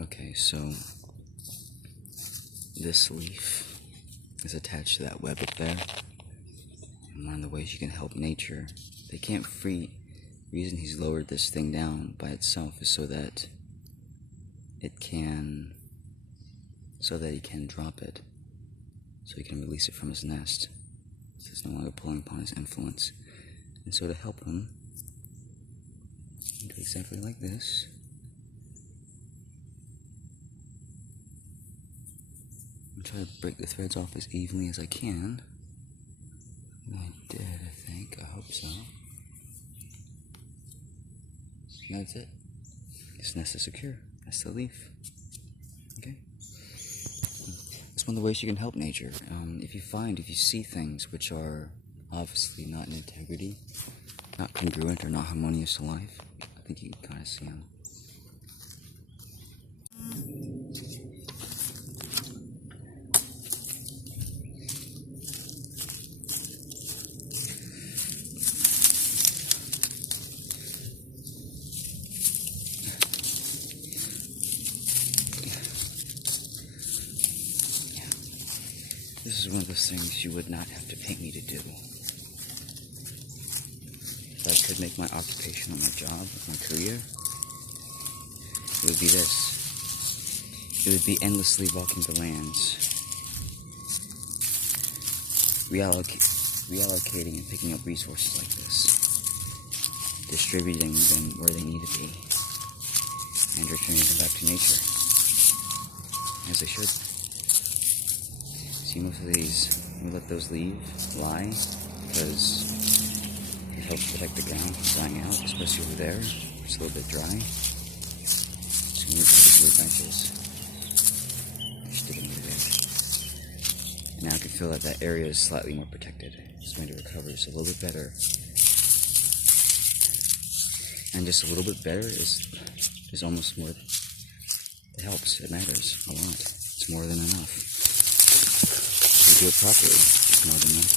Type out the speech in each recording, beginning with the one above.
Okay, so this leaf is attached to that web up there. And one of the ways you can help nature, they can't free. The reason he's lowered this thing down by itself is so that he can drop it, so he can release it from his nest, so it's no longer pulling upon his influence. And so to help him, do exactly like this. I'm trying to break the threads off as evenly as I can. I did, I think. I hope so. That's it. This nest is secure. That's the leaf. Okay? It's one of the ways you can help nature. If you see things which are obviously not in integrity, not congruent or not harmonious to life, I think you can kind of see them. This is one of those things you would not have to pay me to do. If I could make my occupation or my job, my career, it would be this. It would be endlessly walking the lands, reallocating and picking up resources like this, distributing them where they need to be, and returning them back to nature, as they should. See, most of these, we let those lie, because it helps protect the ground from drying out, especially over there. It's a little bit dry. So we move these little branches. Just did them there. And now I can feel that that area is slightly more protected. It's going to recover just a little bit better. And just a little bit better is almost more. It helps. It matters a lot. It's more than enough. If you do it properly, it's more than enough.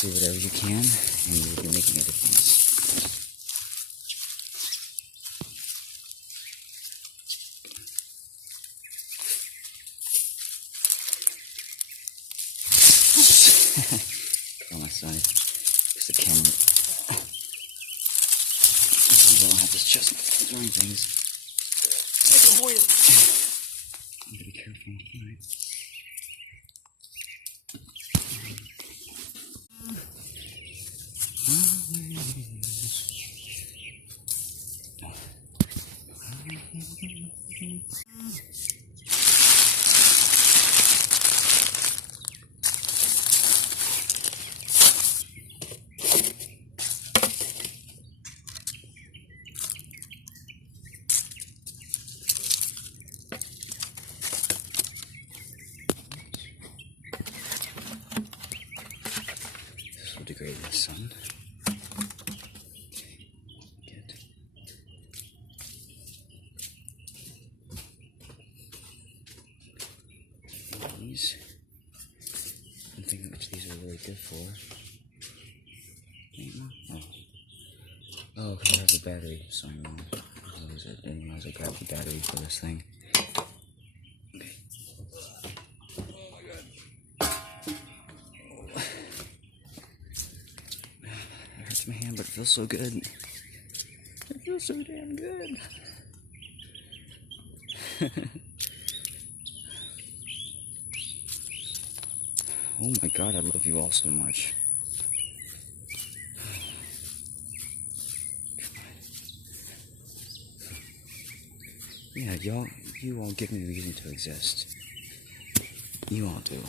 Do whatever you can, and you will be making a difference. On my side, because the camera. I don't have this chestnut doing things. Like a whale. I'm gonna be careful. Alright. This will degrade the sun. These. I'm thinking which these are really good for. Oh, because I have the battery. Sorry, Mom. What is it? I didn't realize I grabbed the battery for this thing. Okay. Oh my god. Oh. It hurts my hand, but it feels so good. It feels so damn good. Oh my god, I love you all so much. Yeah, you all give me reason to exist. You all do.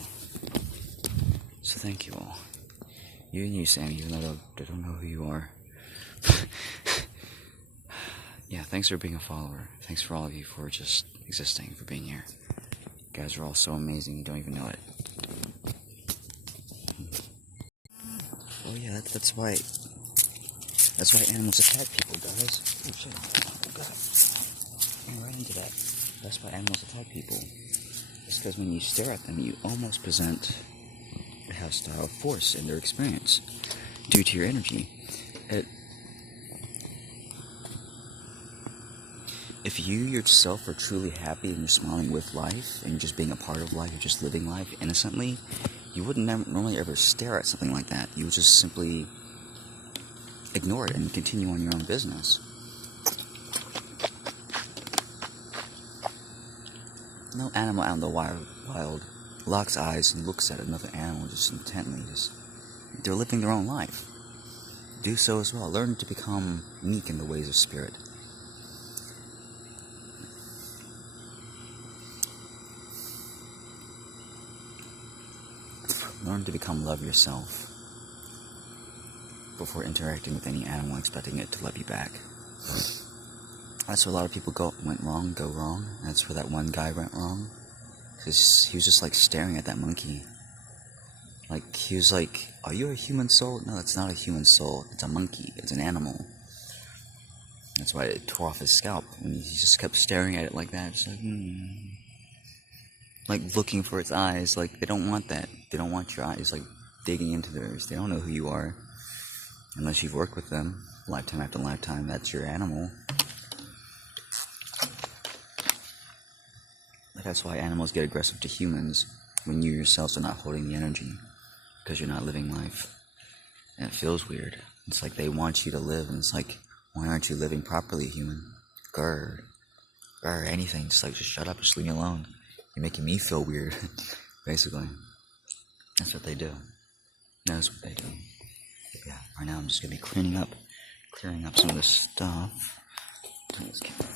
So thank you all. You and you, Sammy, even though I don't know who you are. Yeah, thanks for being a follower. Thanks for all of you for just existing, for being here. You guys are all so amazing, you don't even know it. Oh yeah, that's why animals attack people, guys. Oh shit, oh god. I'm right into that. That's why animals attack people. It's because when you stare at them, you almost present a hostile force in their experience due to your energy. if you yourself are truly happy and you're smiling with life and you're just being a part of life, you're just living life innocently, you wouldn't normally ever stare at something like that. You would just simply ignore it and continue on your own business. No animal out in the wild locks eyes and looks at another animal just intently. They're living their own life. Do so as well. Learn to become meek in the ways of spirit. Learn to become love yourself before interacting with any animal, expecting it to love you back. That's where a lot of people go wrong. That's where that one guy went wrong. Because he was just like staring at that monkey. Like, he was like, are you a human soul? No, it's not a human soul. It's a monkey. It's an animal. That's why it tore off his scalp. And he just kept staring at it like that. Just like, Like, looking for its eyes. Like, they don't want that. They don't want your eyes, like, digging into theirs. They don't know who you are. Unless you've worked with them lifetime after lifetime. That's your animal. That's why animals get aggressive to humans when you yourselves are not holding the energy, because you're not living life. And it feels weird. It's like they want you to live, and it's like, why aren't you living properly, human? Grr, anything. Just shut up, just leave me alone. You're making me feel weird, basically. That's what they do. That's what they do. But yeah, right now I'm just gonna be clearing up some of this stuff. Let's get that on.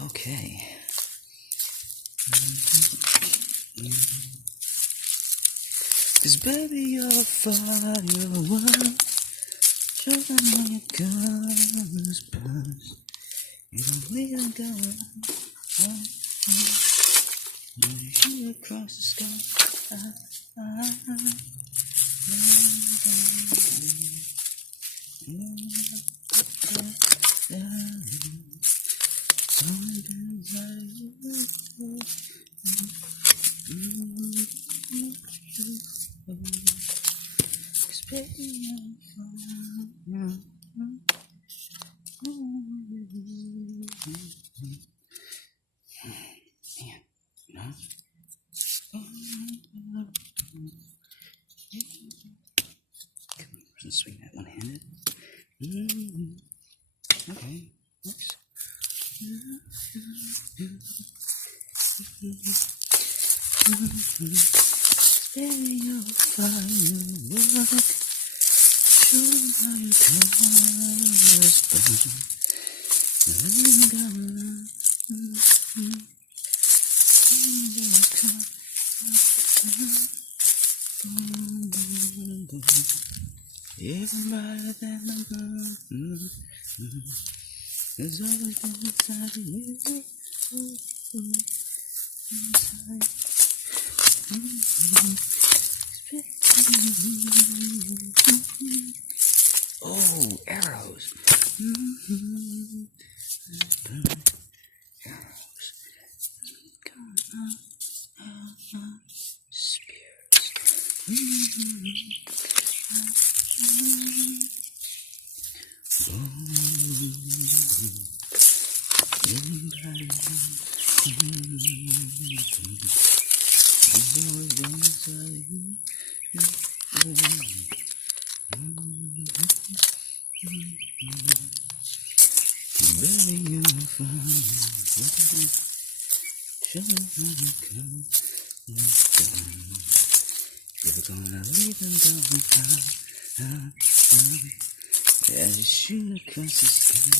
Okay. Cause baby, you're a firework, showing when your guns burst. You don't need a gun. You shoot across the sky. Swing that one-handed. Okay, works. Baby, you're a firework. Show them how your colors burn. Even brighter than the moon. There's always been inside of you. Inside. Oh, arrows. Arrows. Spears. If we're gonna leave them down, as you shoot across the sky.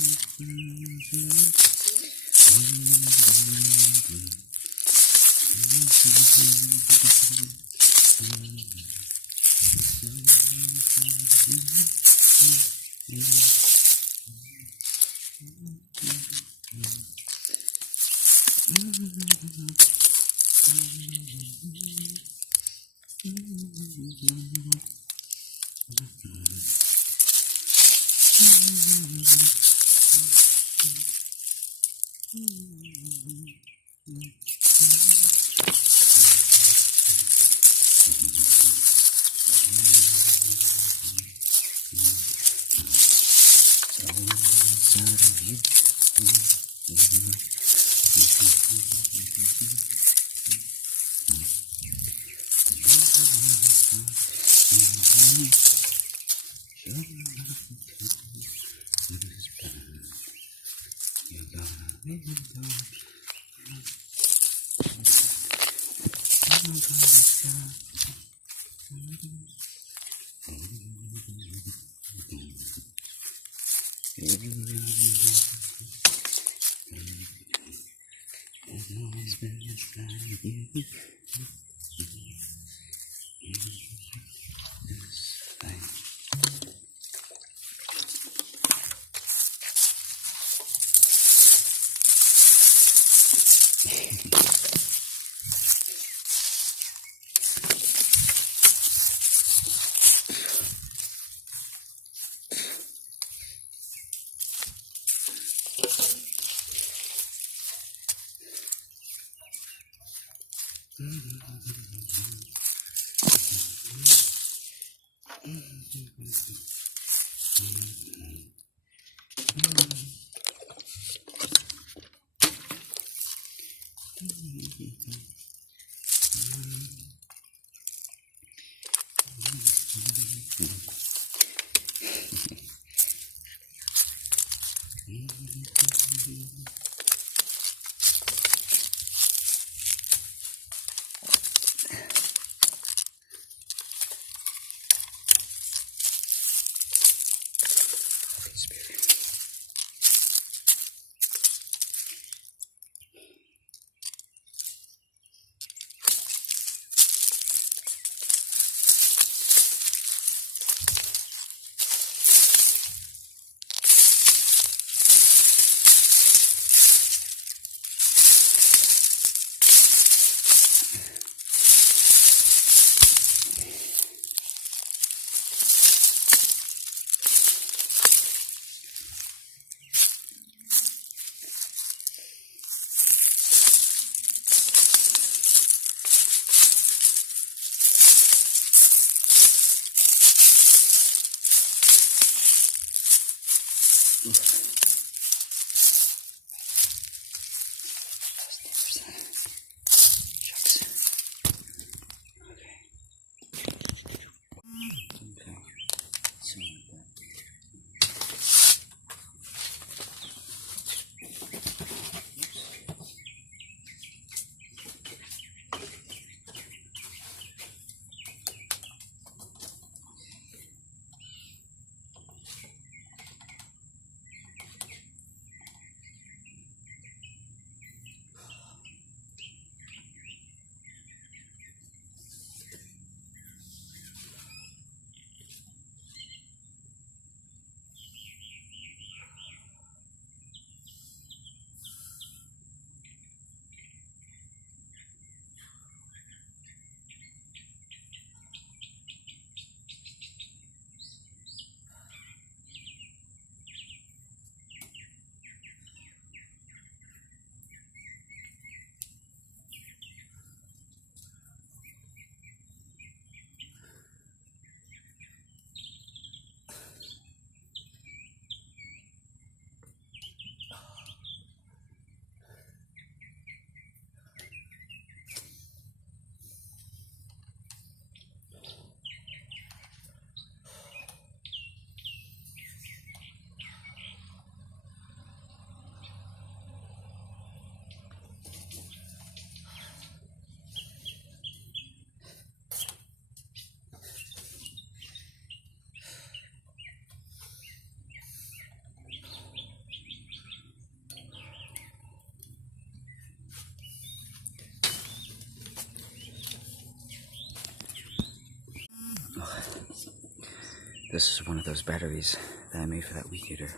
This is one of those batteries that I made for that weed eater.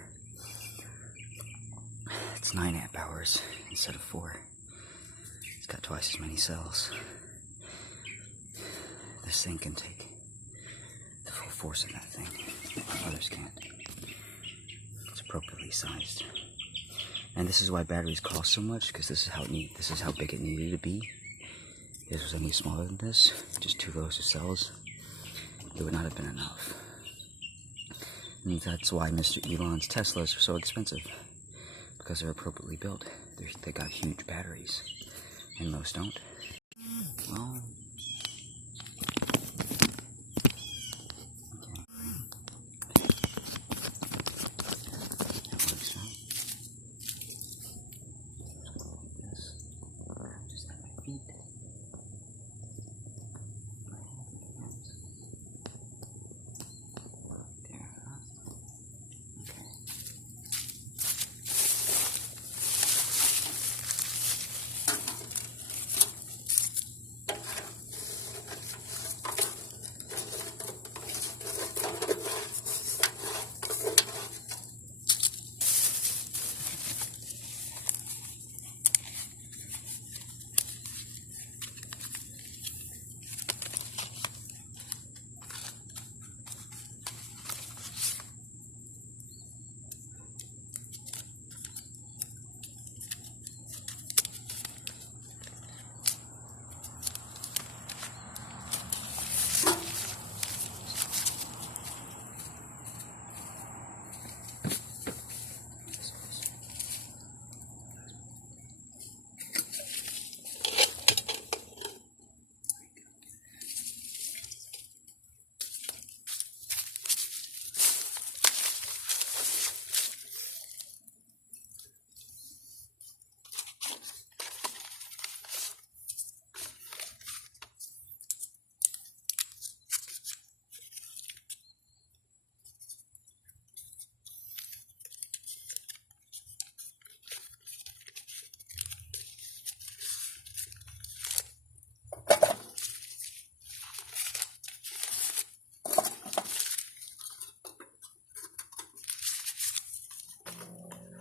It's 9 amp hours instead of 4. He's got twice as many cells. This thing can take the full force of that thing. Others can't. It's appropriately sized. And this is why batteries cost so much, because this is how big it needed to be. If this was any smaller than this, just 2 rows of cells, it would not have been enough. And that's why Mr. Elon's Teslas are so expensive, because they're appropriately built. They got huge batteries, and most don't. Well,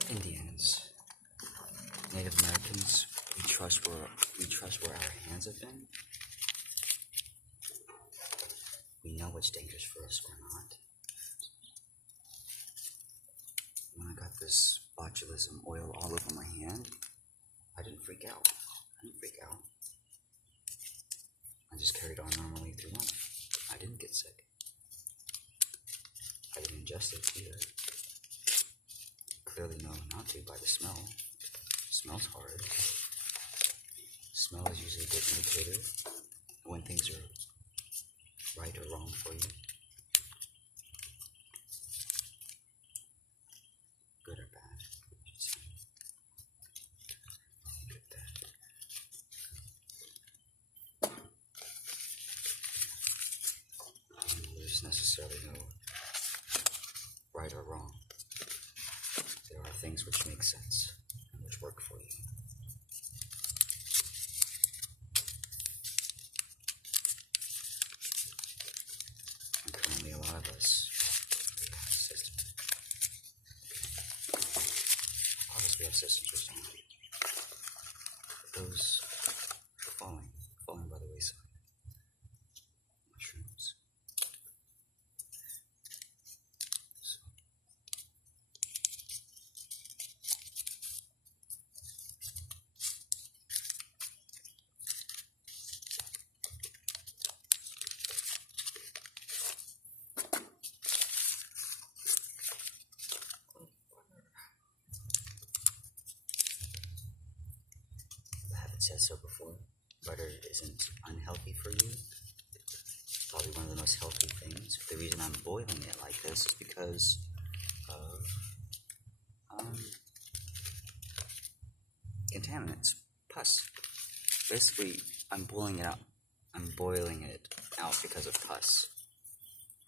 Indians, Native Americans, we trust where our hands have been. We know what's dangerous for us or not. When I got this botulism oil all over my hand, I didn't freak out. I just carried on normally through life. I didn't get sick. I didn't ingest it either. Clearly know not to by the smell. It smells hard. Smell is usually a good indicator when things are right or wrong for you. Good or bad. Good, bad. There's necessarily no right or wrong. There are things which make sense and which work for you. And currently a lot of us, we have systems which don't. But those are falling by the wayside. Mushrooms. Said so before, butter isn't unhealthy for you. It's probably one of the most healthy things. The reason I'm boiling it like this is because of contaminants, pus. Basically, I'm boiling it out because of pus.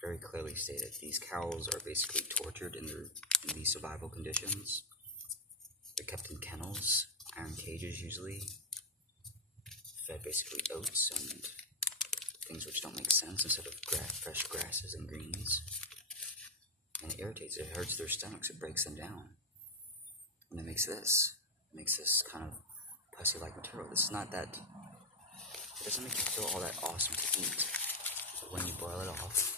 Very clearly stated. These cows are basically tortured in these survival conditions. They're kept in kennels, iron cages usually. Fed basically oats and things which don't make sense instead of fresh grasses and greens. And it irritates, it hurts their stomachs, it breaks them down. And it makes this kind of pussy-like material. This is not that. It doesn't make you feel all that awesome to eat. But when you boil it off,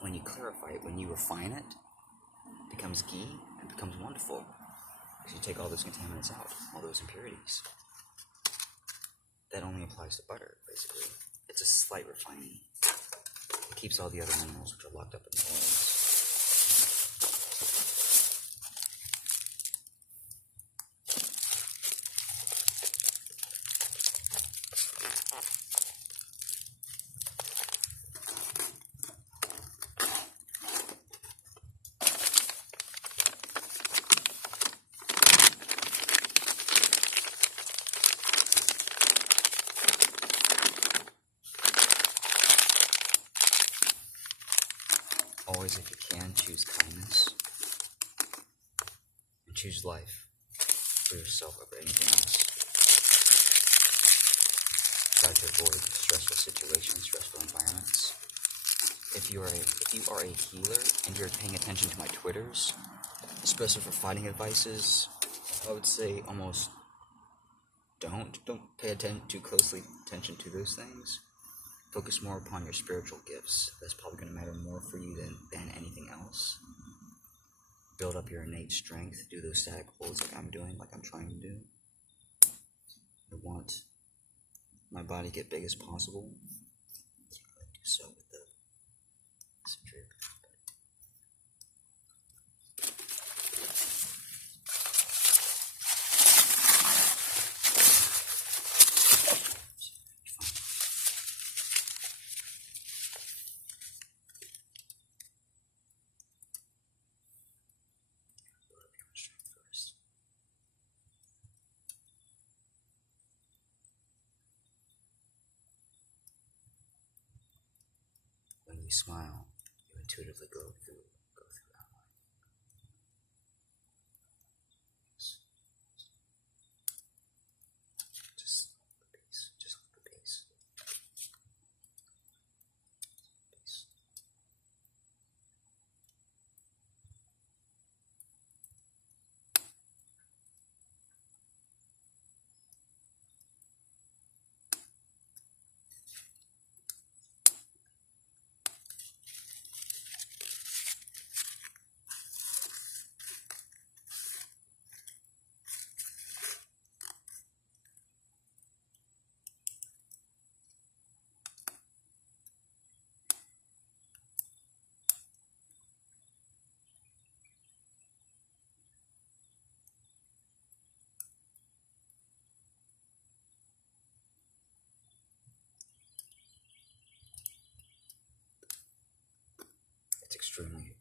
when you clarify it, when you refine it, it becomes ghee and becomes wonderful. Because you take all those contaminants out, all those impurities. That only applies to butter, basically. It's a slight refining. It keeps all the other minerals which are locked up in the oils. Always, if you can, choose kindness and choose life for yourself over anything else. Try to avoid stressful situations, stressful environments. If you are a healer and you're paying attention to my Twitters, especially for fighting advices, I would say almost don't pay too closely attention to those things. Focus more upon your spiritual gifts. That's probably going to matter more for you than anything else. Build up your innate strength. Do those static holds like I'm doing, like I'm trying to do. I want my body to get big as possible. Can't really do so with the centric. When you smile, you intuitively go through outline. Just the peace. Just the peace. Peace. It's extremely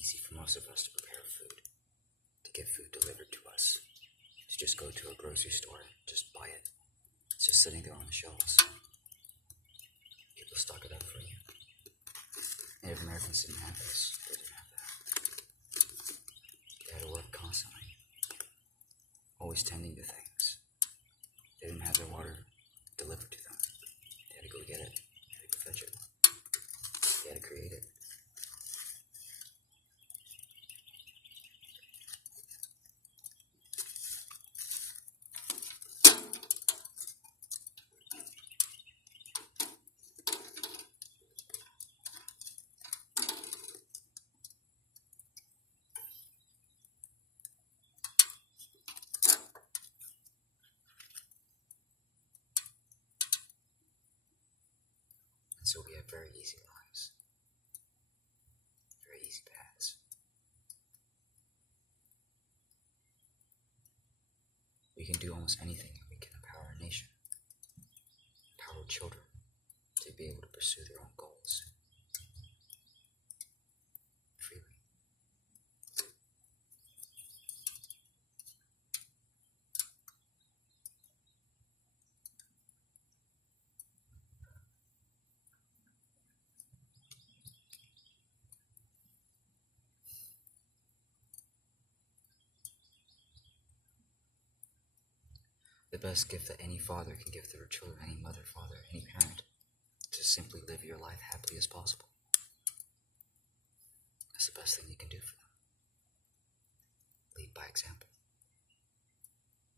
easy for most of us to prepare food, to get food delivered to us, to just go to a grocery store, just buy it. It's just sitting there on the shelves. People stock it up for you. Native Americans didn't have this. They didn't have that. They had to work constantly, always tending to things. They didn't have their water delivered to them. They had to go get it. They had to go fetch it. They had to create it. And so we have very easy lives, very easy paths. We can do almost anything, and we can empower a nation, empower children to be able to pursue their own goals freely. The best gift that any father can give their children, any mother, father, any parent, is to simply live your life happily as possible. That's the best thing you can do for them. Lead by example.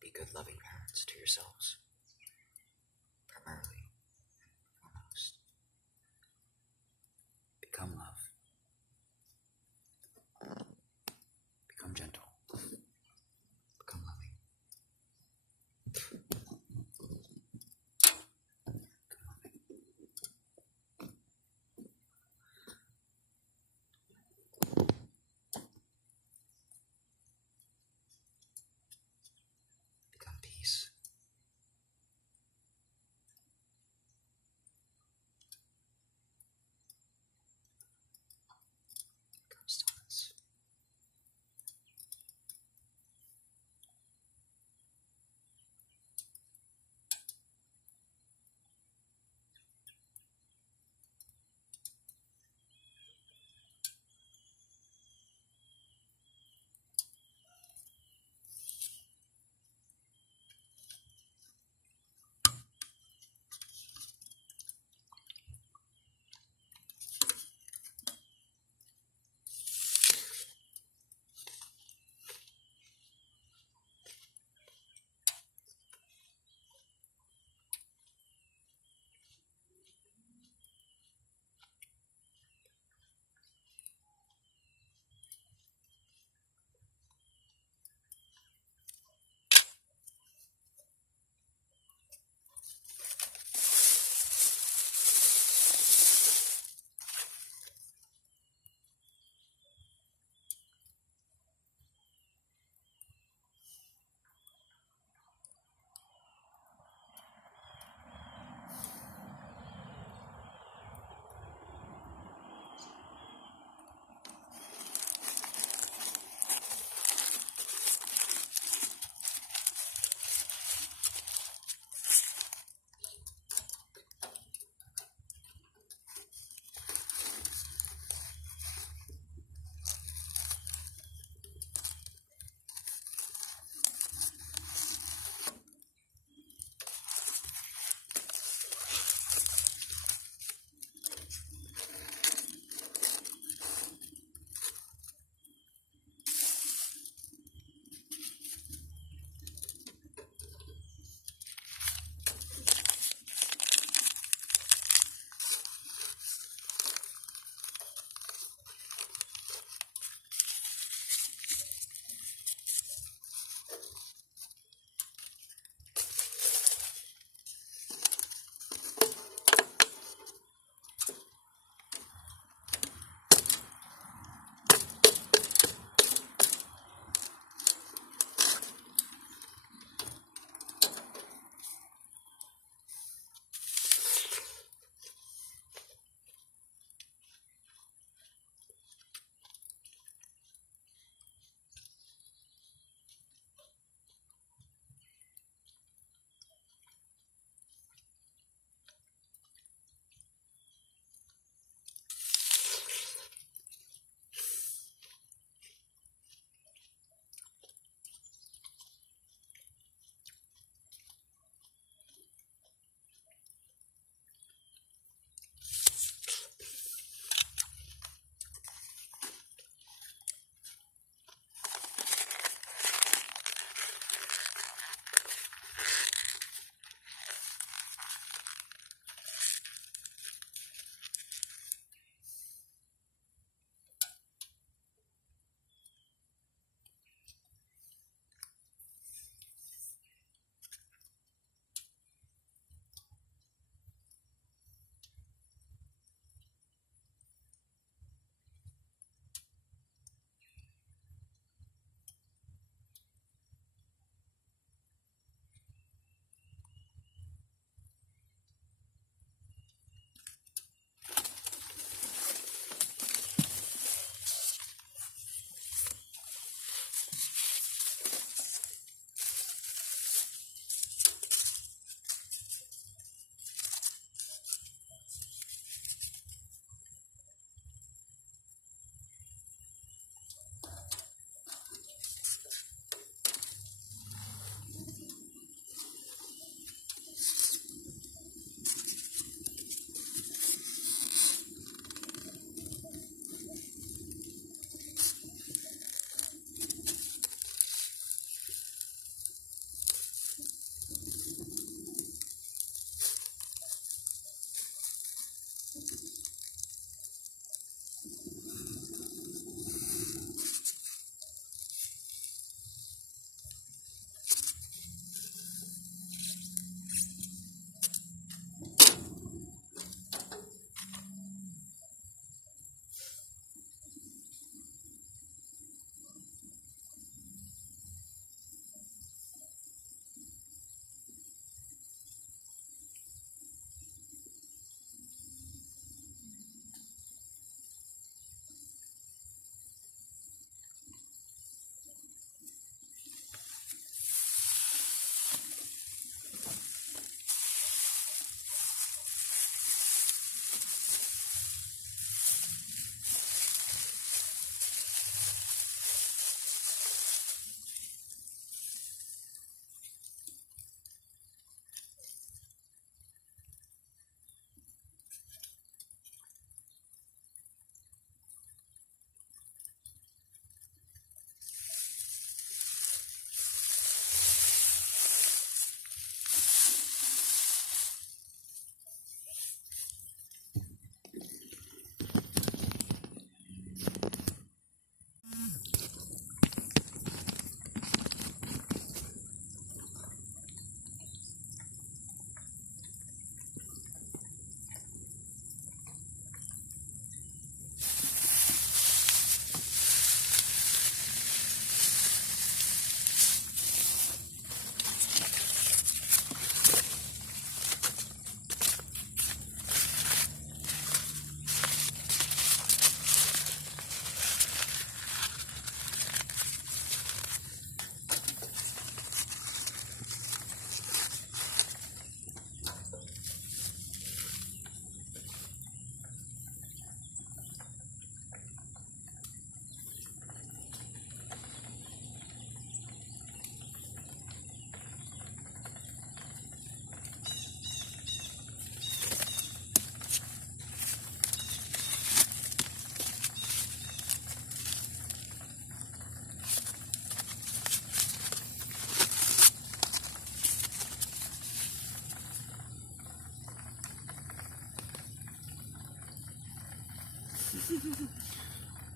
Be good, loving parents to yourselves, primarily and foremost. Become love. Become gentle. Become loving. Become peace.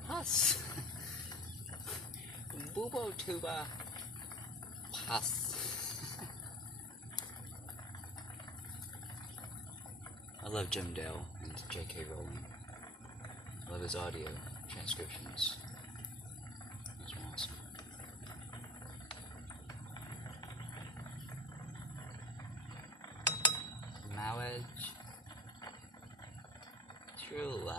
Pus. Bubotuba pus. I love Jim Dale and J.K. Rowling. I love his audio transcriptions. Those are awesome. Marriage. True love.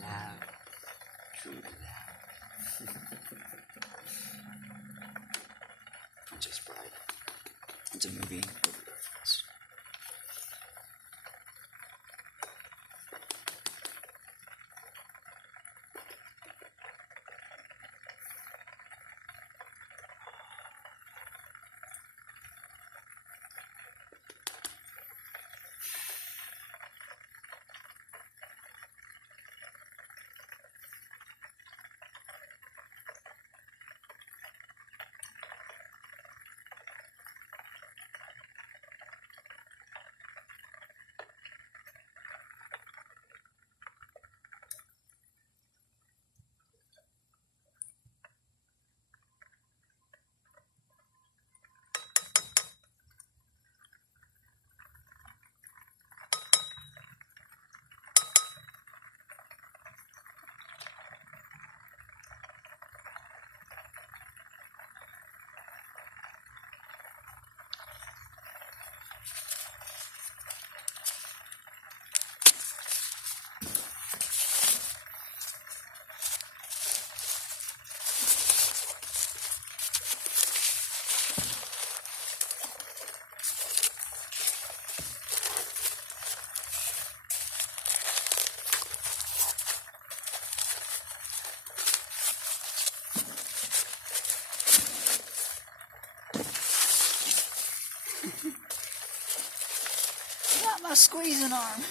Love. True love. Princess Bride. It's a movie. Reference. Not my squeezing arm.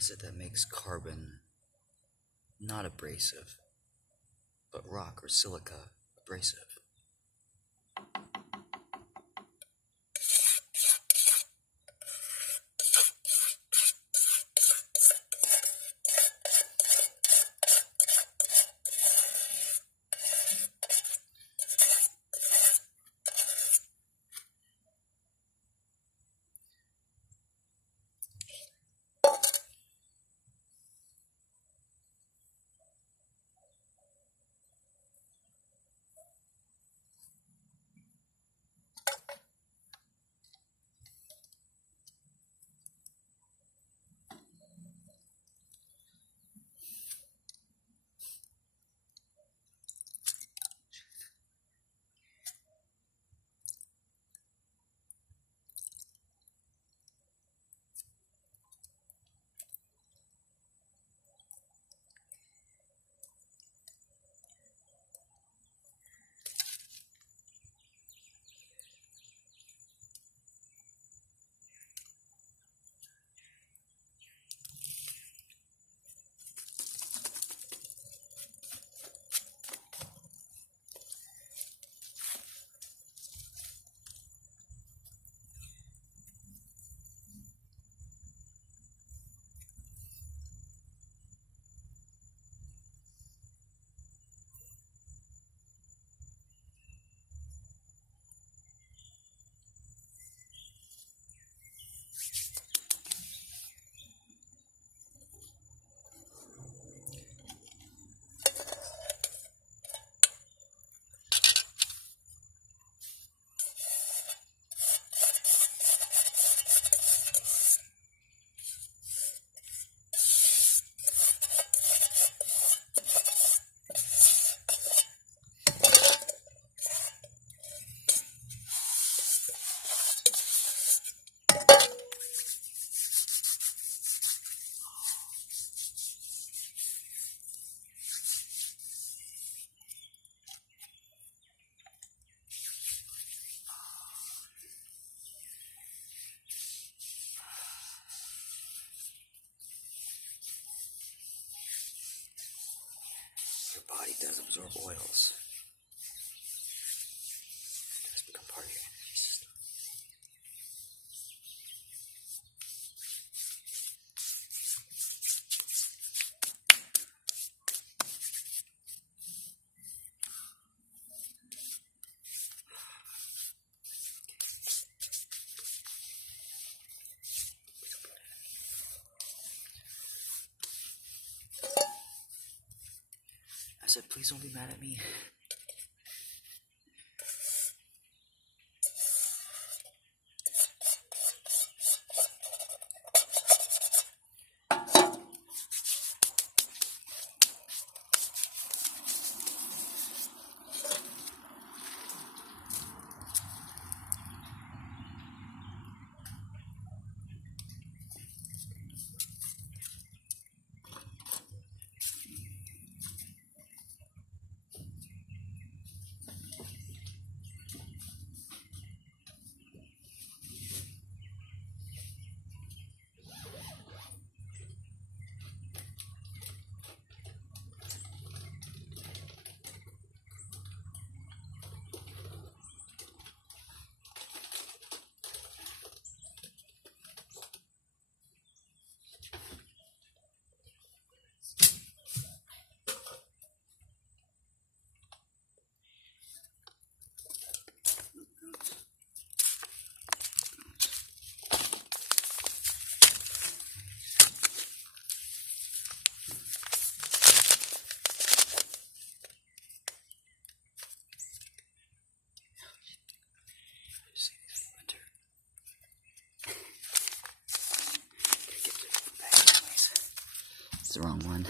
is it that makes carbon not abrasive, but rock or silica abrasive? Your body does absorb oils. It does become part of your energy system. I said, please don't be mad at me. It's the wrong one.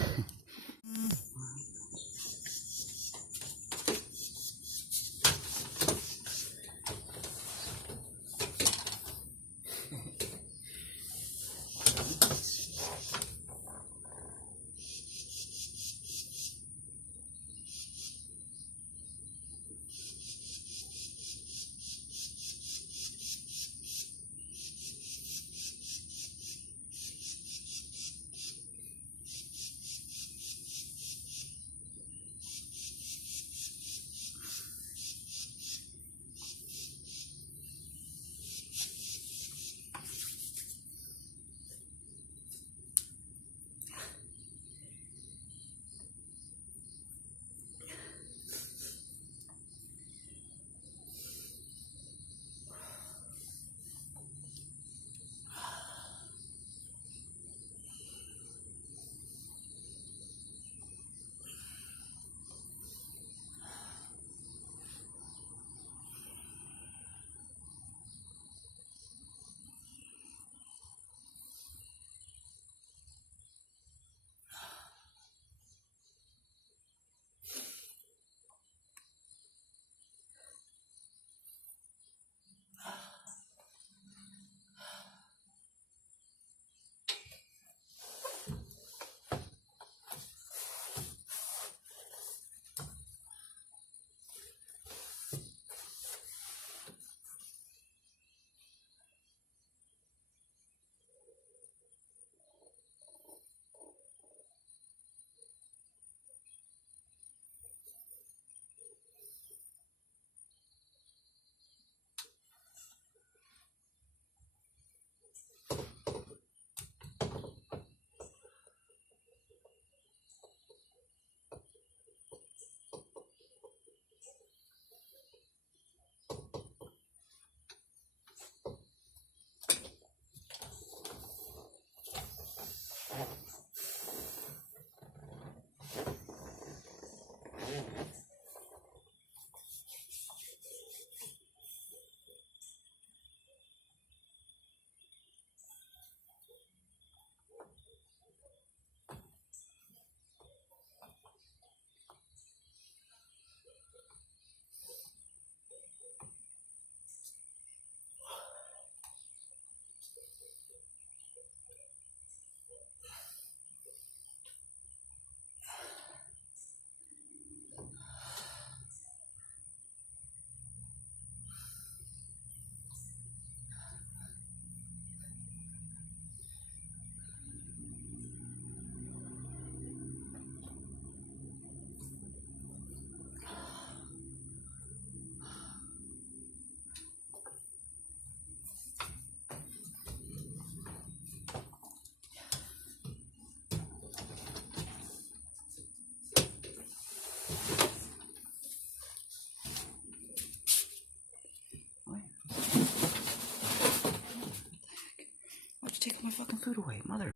Take my fucking food away, mother.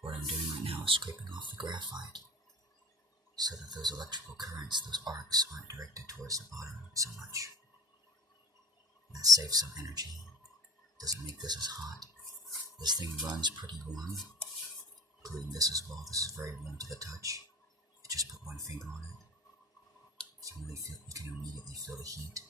What I'm doing right now is scraping off the graphite so that those electrical currents, those arcs, aren't directed towards the bottom so much. And that saves some energy. Doesn't make this as hot. This thing runs pretty warm, including this as well. This is very warm to the touch. You just put one finger on it. You can immediately feel the heat.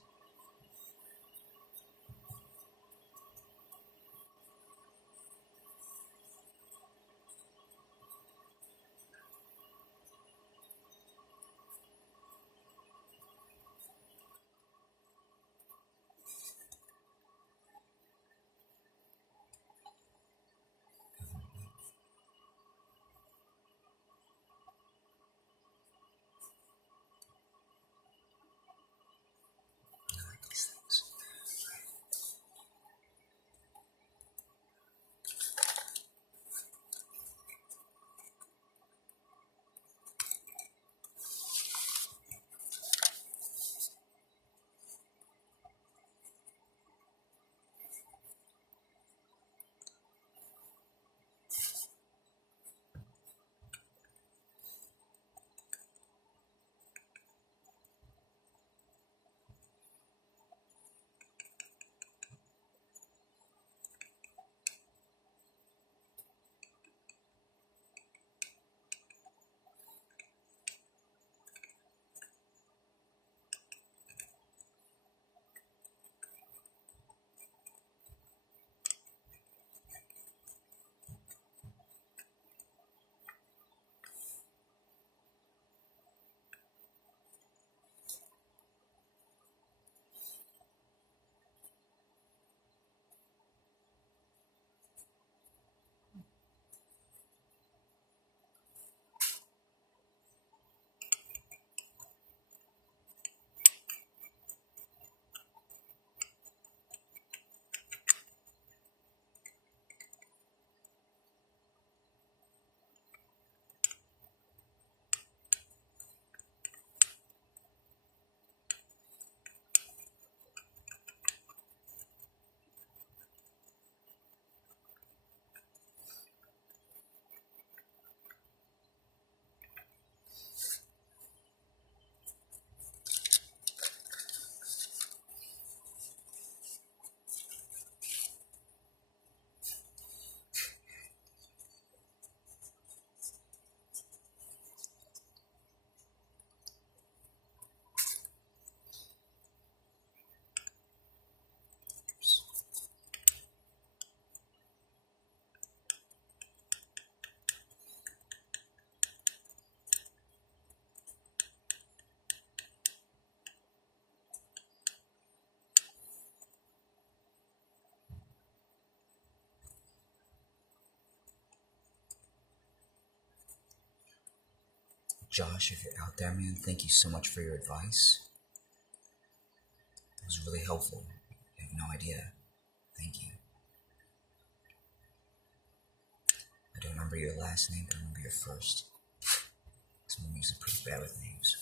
Josh, if you're out there, man, thank you so much for your advice. It was really helpful. You have no idea. Thank you. I don't remember your last name, but I remember your first. Some of are pretty bad with names.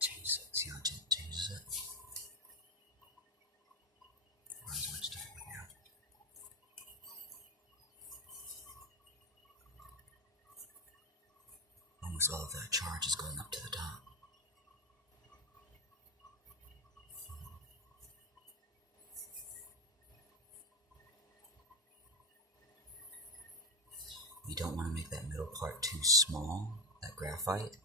Changes it. See how it changes it? Runs much differently now. Almost all of that charge is going up to the top. You don't want to make that middle part too small, that graphite,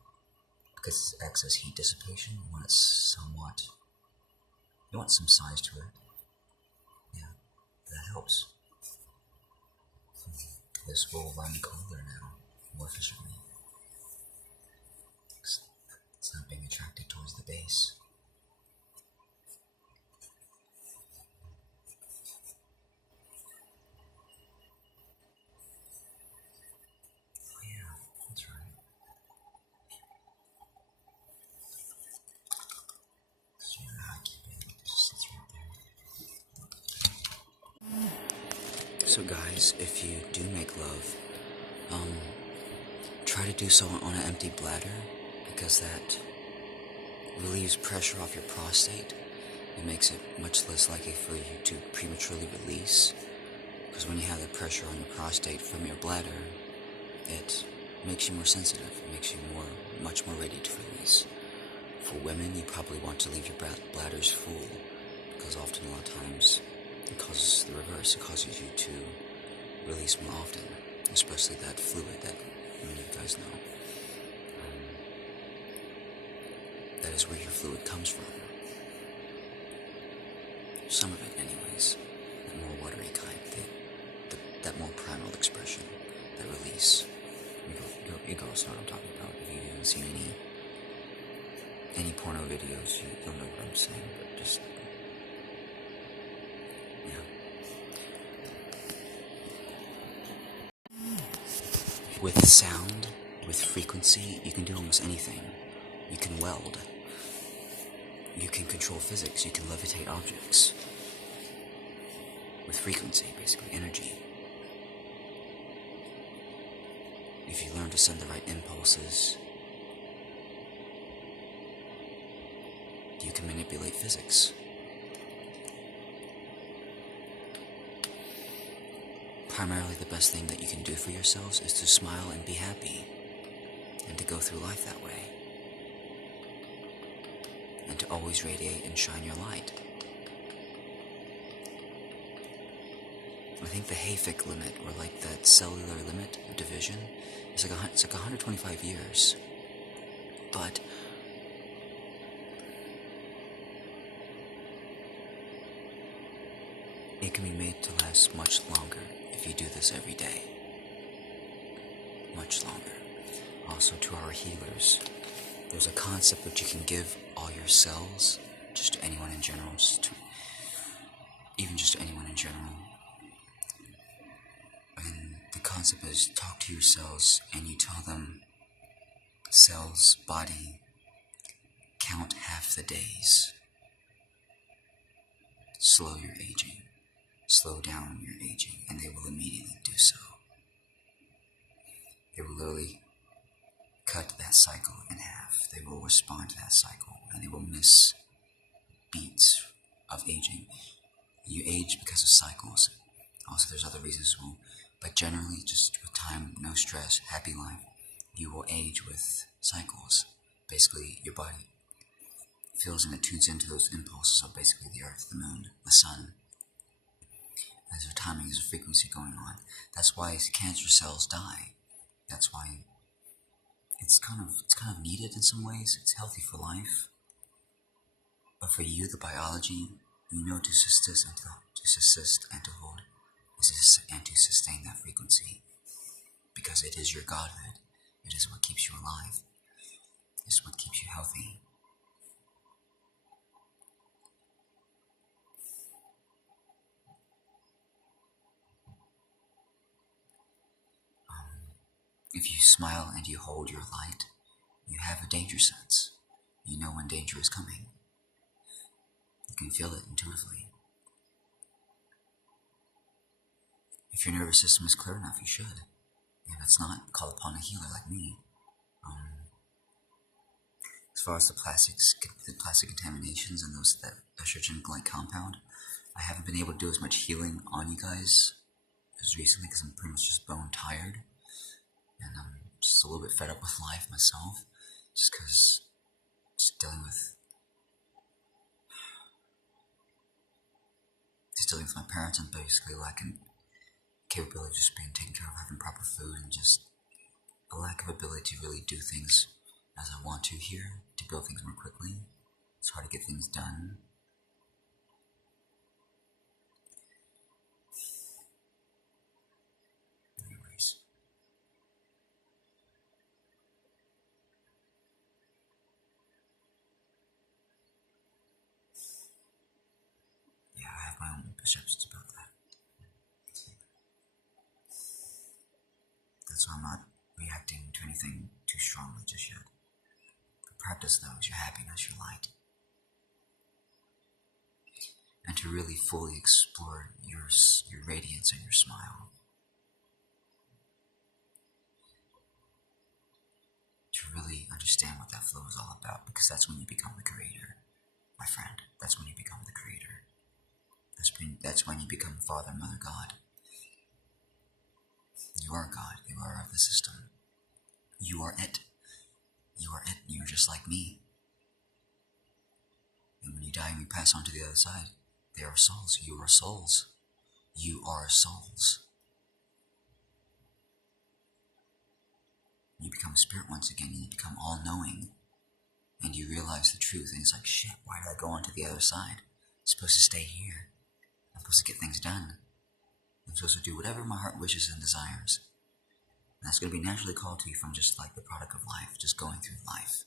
because it's excess heat dissipation. You want it somewhat, you want some size to it. Yeah, that helps. This will run colder now, more efficiently. It's not being attracted towards the base. Oh yeah, that's right. So you know how to keep it, it just sits right there. So guys, if you do make love, try to do so on an empty bladder, because that relieves pressure off your prostate. It makes it much less likely for you to prematurely release, because when you have that pressure on your prostate from your bladder, it makes you more sensitive. It makes you much more ready to release. For women, you probably want to leave your bladders full, because often, a lot of times, it causes the reverse. It causes you to release more often, especially that fluid that many of you guys know. That is where your fluid comes from. Some of it, anyways. That more watery kind, that more primal expression, that release. You girls know what I'm talking about. If you haven't seen any porno videos, you'll know what I'm saying, but just, yeah. With sound, with frequency, you can do almost anything. You can weld. You can control physics. You can levitate objects. With frequency, basically, energy. If you learn to send the right impulses, you can manipulate physics. Primarily, the best thing that you can do for yourselves is to smile and be happy, and to go through life that way, and to always radiate and shine your light. I think the Hayfik limit, or like that cellular limit of division, it's like 125 years. But it can be made to last much longer if you do this every day. Much longer. Also, to our healers, there's a concept which you can give all your cells, just to anyone in general, even just to anyone in general. And the concept is, talk to your cells and you tell them, cells, body, count half the days. Slow your aging. Slow down your aging, and they will immediately do so. They will literally cut that cycle in half. They will respond to that cycle, and they will miss beats of aging. You age because of cycles. Also, there's other reasons as well, but generally, just with time, no stress, happy life, you will age with cycles. Basically, your body feels and it tunes into those impulses of basically the earth, the moon, the sun. There's a timing, there's a frequency going on. That's why cancer cells die. That's why it's kind of needed in some ways. It's healthy for life. But for you, the biology, you know, to assist and to hold, and to sustain that frequency. Because it is your godhood. It is what keeps you alive. It's what keeps you healthy. If you smile and you hold your light, you have a danger sense. You know when danger is coming. You can feel it intuitively. If your nervous system is clear enough, you should. If it's not, call upon a healer like me. As far as the plastic contaminations and that estrogen-like compound, I haven't been able to do as much healing on you guys as recently because I'm pretty much just bone tired. And I'm just a little bit fed up with life myself, just because dealing with my parents and basically lacking capability of just being taken care of, having proper food, and just a lack of ability to really do things as I want to here, to build things more quickly. It's hard to get things done. Anyways. Yeah, I have my own perceptions about that. That's why I'm not reacting to anything too strongly just yet. But practice those, your happiness, your light. And to really fully explore your radiance and your smile. To really understand what that flow is all about, because that's when you become the creator, my friend. That's when you become the creator. That's when you become Father, Mother, God. You are God. You are of the system. You are it. You are it. You're just like me. And when you die and you pass on to the other side, they are souls. You are souls. You are souls. You become spirit once again, and you become all-knowing. And you realize the truth, and it's like, shit, why did I go on to the other side? I'm supposed to stay here. I'm supposed to get things done. I'm supposed to do whatever my heart wishes and desires. And that's going to be naturally called to you from just like the product of life, just going through life.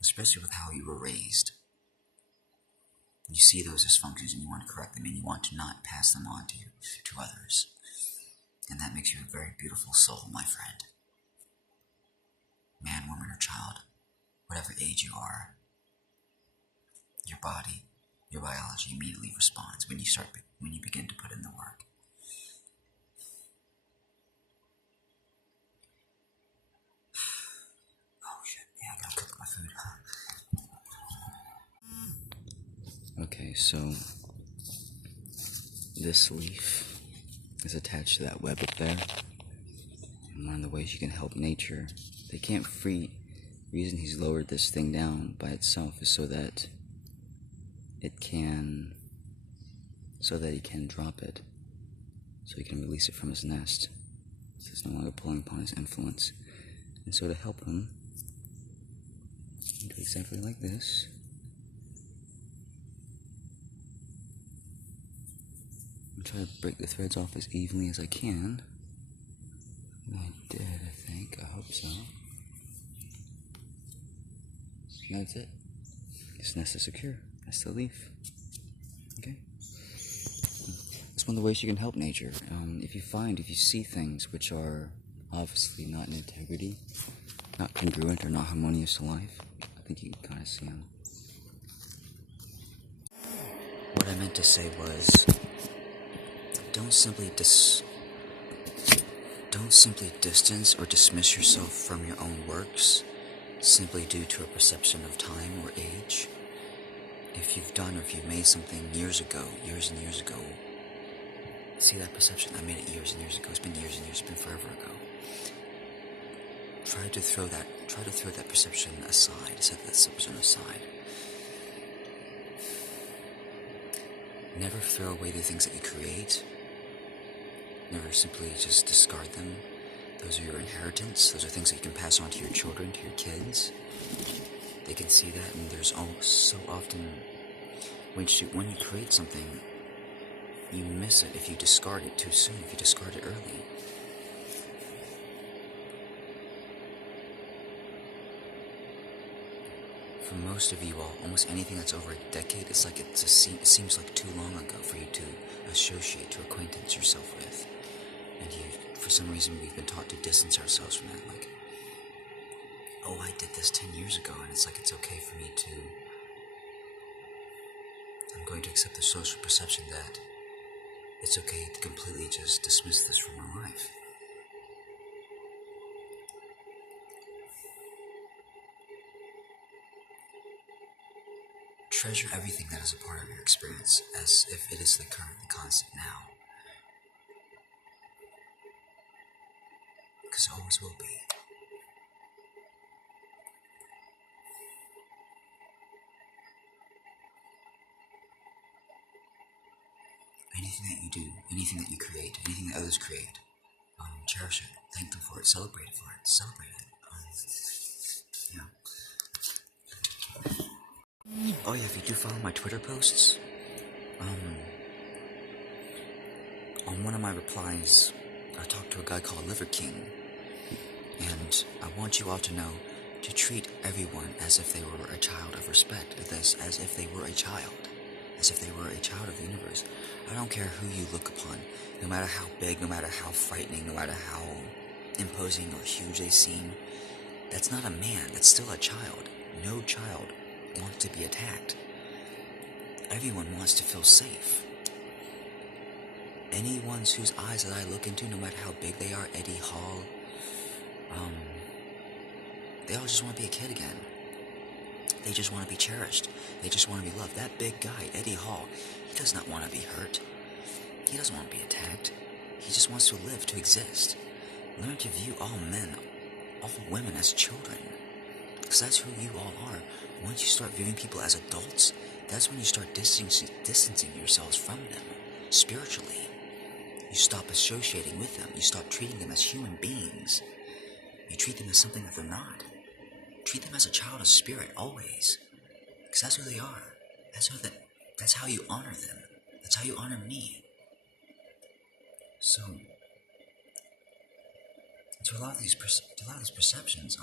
Especially with how you were raised. You see those dysfunctions and you want to correct them, and you want to not pass them on to others. And that makes you a very beautiful soul, my friend. Man, woman, or child, whatever age you are, your body, your biology immediately responds when you begin to put in the work. Oh shit, yeah, I gotta cook my food, Okay, so this leaf is attached to that web up there. And one of the ways you can help nature, they can't free. The reason he's lowered this thing down by itself is so that he can drop it, so he can release it from his nest, so it's no longer pulling upon his influence. And so to help him, do exactly like this. I'm trying to break the threads off as evenly as I can. I did, I think. I hope so. That's it. This nest is secure. That's the leaf. Okay? That's one of the ways you can help nature. If you see things which are obviously not in integrity, not congruent or not harmonious to life, I think you can kind of see them. What I meant to say was, don't simply distance or dismiss yourself from your own works simply due to a perception of time or age. If you've done or if you've made something years and years ago, see that perception, I made it years and years ago, it's been years and years, it's been forever ago. Try to throw that perception aside, set that perception aside. Never throw away the things that you create. Never simply just discard them. Those are your inheritance. Those are things that you can pass on to your children, to your kids. They can see that, and there's so often when you create something, you miss it if you discard it too soon, if you discard it early. For most of you all, almost anything that's over a decade, it seems like too long ago for you to associate, to acquaintance yourself with. And for some reason, we've been taught to distance ourselves from that. Like, oh, I did this 10 years ago, and it's like it's okay for me to... I'm going to accept the social perception that it's okay to completely just dismiss this from my life. Treasure everything that is a part of your experience as if it is the current, the constant now. Because it always will be. Anything that you do, anything that you create, anything that others create, cherish it, thank them for it, celebrate it. Oh yeah, if you do follow my Twitter posts, on one of my replies, I talked to a guy called Liver King, and I want you all to know to treat everyone as if they were a child of respect, as if they were a child of the universe. I don't care who you look upon, no matter how big, no matter how frightening, no matter how imposing or huge they seem. That's not a man, that's still a child. No child wants to be attacked. Everyone wants to feel safe. Anyone whose eyes that I look into, no matter how big they are, Eddie Hall, they all just want to be a kid again. They just want to be cherished. They just want to be loved. That big guy, Eddie Hall, he does not want to be hurt. He doesn't want to be attacked. He just wants to live, to exist. Learn to view all men, all women as children. Because that's who you all are. Once you start viewing people as adults, that's when you start distancing yourselves from them, spiritually. You stop associating with them. You stop treating them as human beings. You treat them as something that they're not. Treat them as a child of spirit, always. Because that's who they are. That's how you honor them. That's how you honor me. So, to a lot of these perceptions,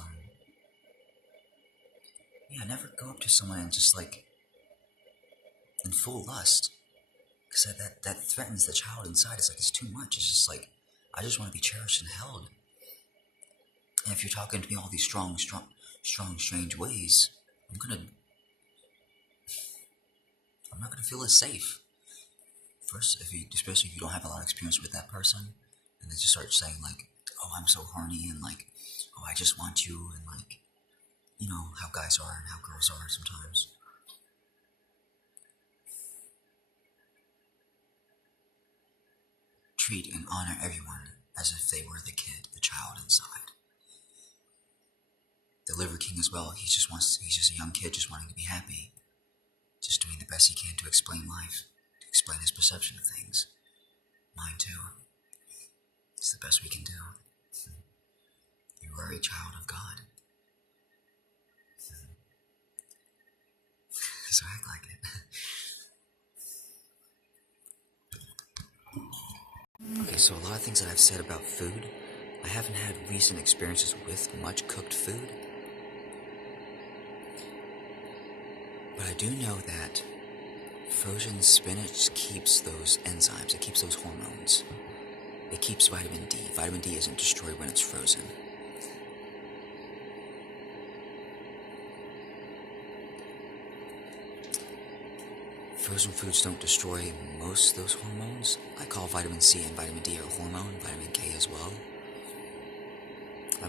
never go up to someone and just in full lust, because that threatens the child inside. It's too much. It's just like, I just want to be cherished and held. And if you're talking to me all these strong, strange ways, I'm not gonna feel as safe. First, especially if you don't have a lot of experience with that person, and they just start saying oh, I'm so horny, and oh, I just want you, and you know how guys are and how girls are sometimes. Treat and honor everyone as if they were the kid, the child inside. The Liver King as well, he's just a young kid just wanting to be happy. Just doing the best he can to explain life, to explain his perception of things. Mine too. It's the best we can do. You are a child of God. So act like it. Okay, so a lot of things that I've said about food, I haven't had recent experiences with much cooked food. But I do know that frozen spinach keeps those enzymes, it keeps those hormones. It keeps vitamin D. Vitamin D isn't destroyed when it's frozen. Frozen foods don't destroy most of those hormones. I call vitamin C and vitamin D a hormone, vitamin K as well. I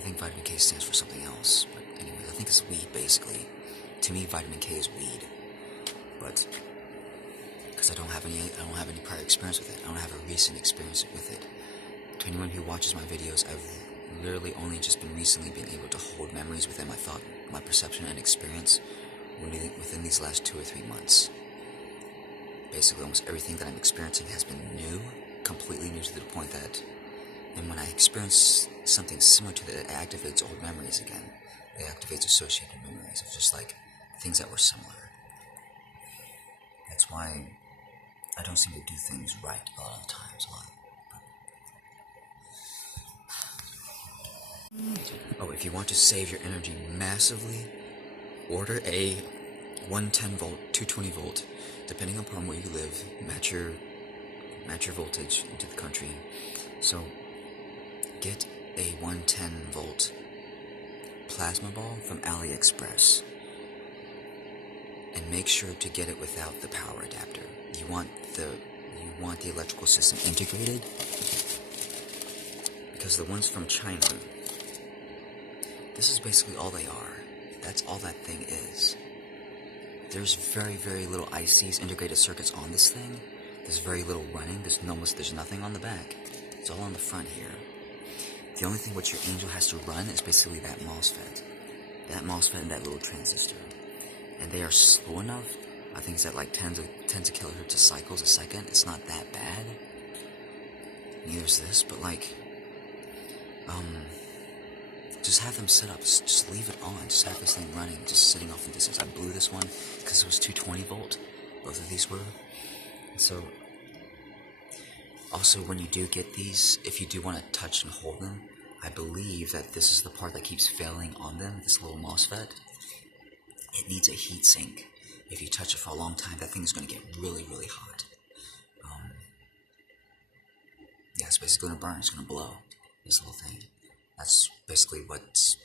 think vitamin K stands for something else, but anyway, I think it's weed basically. To me, vitamin K is weed, but because I don't have any prior experience with it. I don't have a recent experience with it. To anyone who watches my videos, I've literally only just recently been able to hold memories within my thought, my perception and experience within these last 2 or 3 months. Basically, almost everything that I'm experiencing has been new, completely new, to the point that, and when I experience something similar to that, it activates old memories again. It activates associated memories of just like things that were similar. That's why I don't seem to do things right a lot of times. Oh, if you want to save your energy massively, order a 110 volt, 220 volt, depending upon where you live, match your voltage into the country. So get a 110 volt plasma ball from AliExpress, and make sure to get it without the power adapter. You want the electrical system integrated, because the ones from China, this is basically all they are. That's all that thing is. There's very, very little ICs, integrated circuits, on this thing. There's very little running. There's nothing on the back. It's all on the front here. The only thing which your Angel has to run is basically that MOSFET. That MOSFET and that little transistor. And they are slow enough. I think it's at like tens of kilohertz of cycles a second. It's not that bad. Neither is this, but like, just have them set up. Just leave it on. Just have this thing running, just sitting off in the distance. I blew this one because it was 220 volt. Both of these were. And so, also when you do get these, if you do want to touch and hold them, I believe that this is the part that keeps failing on them, this little MOSFET. It needs a heat sink. If you touch it for a long time, that thing is going to get really, really hot. Yeah, it's basically going to burn. It's going to blow, this little thing. That's basically what's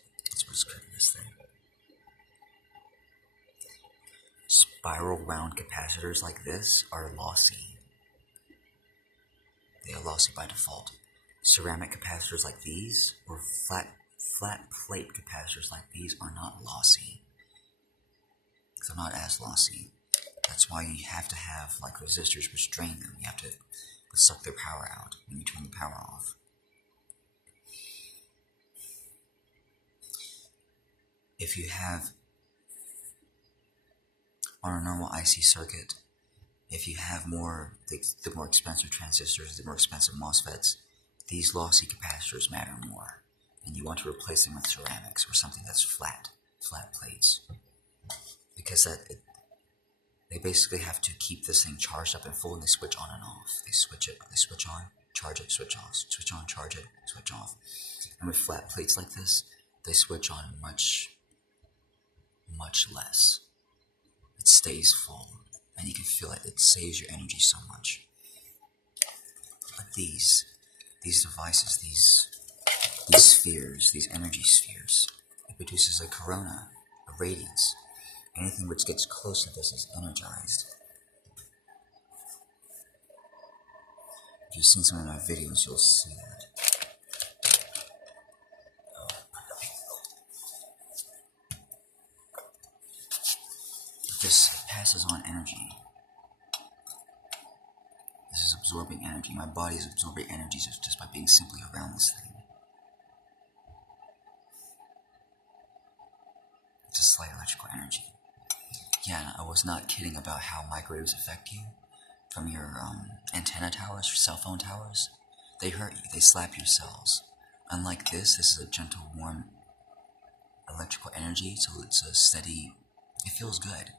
cooking this thing. Spiral round capacitors like this are lossy. They are lossy by default. Ceramic capacitors like these, or flat plate capacitors like these, are not lossy. They're not as lossy. That's why you have to have like resistors which drain them. You have to suck their power out when you turn the power off. If you have, on a normal IC circuit, if you have the more expensive transistors, the more expensive MOSFETs, these lossy capacitors matter more. And you want to replace them with ceramics or something that's flat plates. Because they basically have to keep this thing charged up and full, and they switch on and off. They switch on, charge it, switch off, switch on, charge it, switch off. And with flat plates like this, they switch on much less. It stays full, and you can feel it. It saves your energy so much. But these devices, these spheres, these energy spheres, it produces a corona, a radiance. Anything which gets close to this is energized. If you've seen some of my videos, you'll see that. This passes on energy. This is absorbing energy. My body is absorbing energy just by being simply around this thing. It's a slight electrical energy. Yeah, I was not kidding about how microwaves affect you from your antenna towers or cell phone towers. They hurt you. They slap your cells. Unlike this is a gentle, warm electrical energy, so it's a steady. It feels good.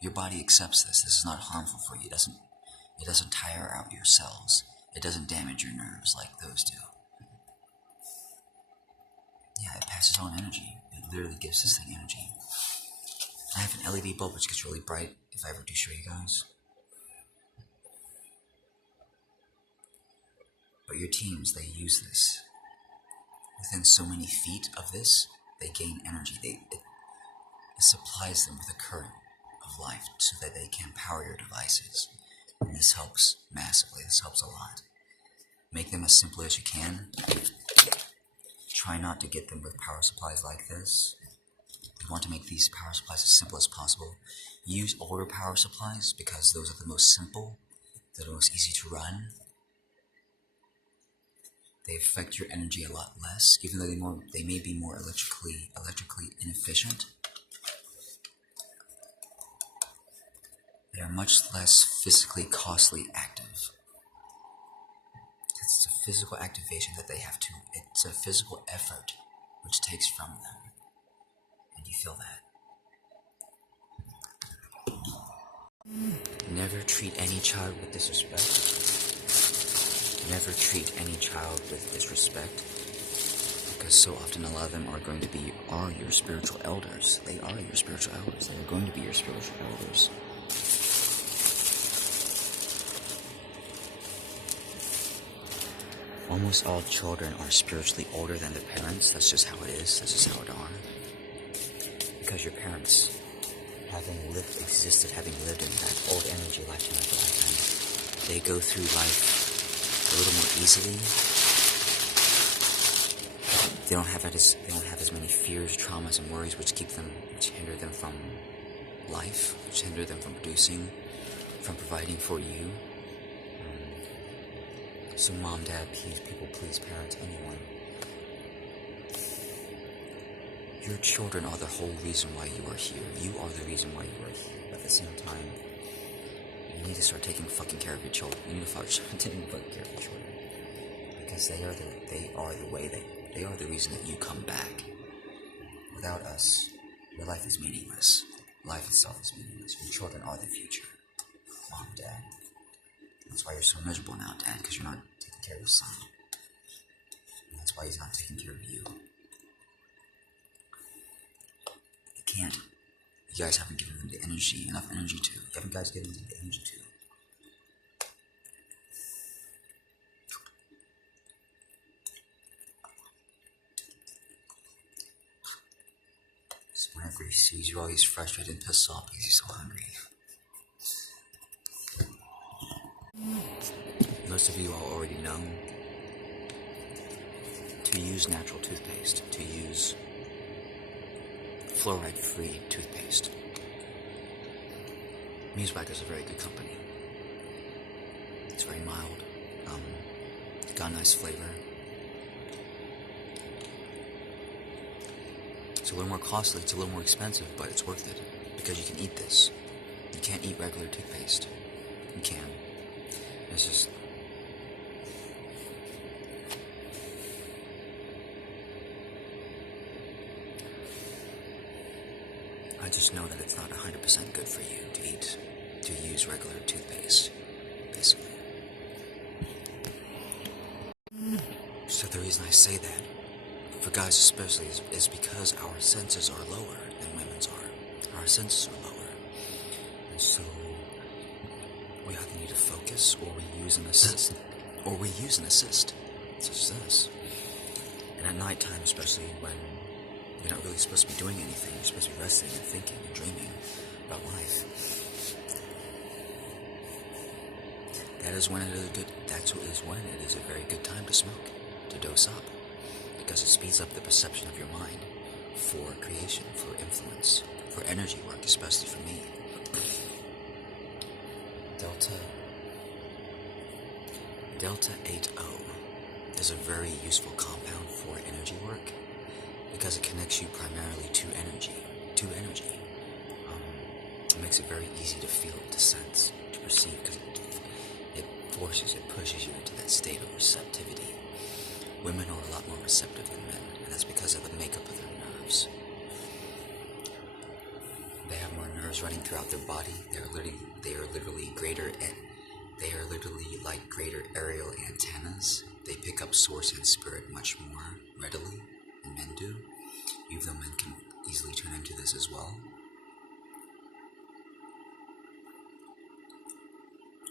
Your body accepts this. This is not harmful for you. It doesn't tire out your cells. It doesn't damage your nerves like those do. Yeah, it passes on energy. It literally gives this thing energy. I have an LED bulb which gets really bright if I ever do show you guys. But your teams, they use this. Within so many feet of this, they gain energy. It supplies them with a current of life so that they can power your devices. And this helps massively. This helps a lot. Make them as simple as you can. Try not to get them with power supplies like this. You want to make these power supplies as simple as possible. Use older power supplies because those are the most simple. They're the most easy to run. They affect your energy a lot less, even though they may be more electrically inefficient. They are much less physically costly active. It's a physical activation that they have to, it's a physical effort which takes from them. And you feel that. Never treat any child with disrespect. Never treat any child with disrespect. Because so often a lot of them are your spiritual elders. They are your spiritual elders. They are going to be your spiritual elders. Almost all children are spiritually older than their parents. That's just how it is. That's just how it are. Because your parents, having lived in that old energy lifetime after lifetime, they go through life a little more easily. They don't have as many fears, traumas, and worries which hinder them from life, which hinder them from producing, from providing for you. So mom, dad, please, parents, anyone. Your children are the whole reason why you are here. You are the reason why you are here. But at the same time, you need to start taking fucking care of your children. You need to start taking fucking care of your children. Because they are the reason that you come back. Without us, your life is meaningless. Life itself is meaningless. Your children are the future. Mom, dad. That's why you're so miserable now, Dad, because you're not taking care of your son. And that's why he's not taking care of you. You can't. You guys haven't given him the energy, enough energy to. You haven't guys given him the energy to. So whenever he sees you, he's frustrated and pissed off because he's so hungry. Most of you all already know to use natural toothpaste, to use fluoride-free toothpaste. Musewag is a very good company. It's very mild. It's got a nice flavor. It's a little more costly, it's a little more expensive, but it's worth it because you can eat this. You can't eat regular toothpaste. You can. It's just... I just know that it's not 100% good for you to use regular toothpaste, basically. So the reason I say that, for guys especially, is because our senses are lower than women's are. Our senses are lower. And so we either need to focus, or we use an assist. Such as this. And at nighttime, especially when you're not really supposed to be doing anything, you're supposed to be resting and thinking and dreaming about life. That is when it is a very good time to smoke, to dose up. Because it speeds up the perception of your mind for creation, for influence, for energy work, especially for me. Delta 8O is a very useful compound for energy work because it connects you primarily to energy. It makes it very easy to feel, to sense, to perceive, because it pushes you into that state of receptivity. Women are a lot more receptive than men, and that's because of the makeup of their nerves. They have more nerves running throughout their body. They are literally like greater aerial antennas. They pick up source and spirit much more readily than men do. Even though men can easily turn into this as well.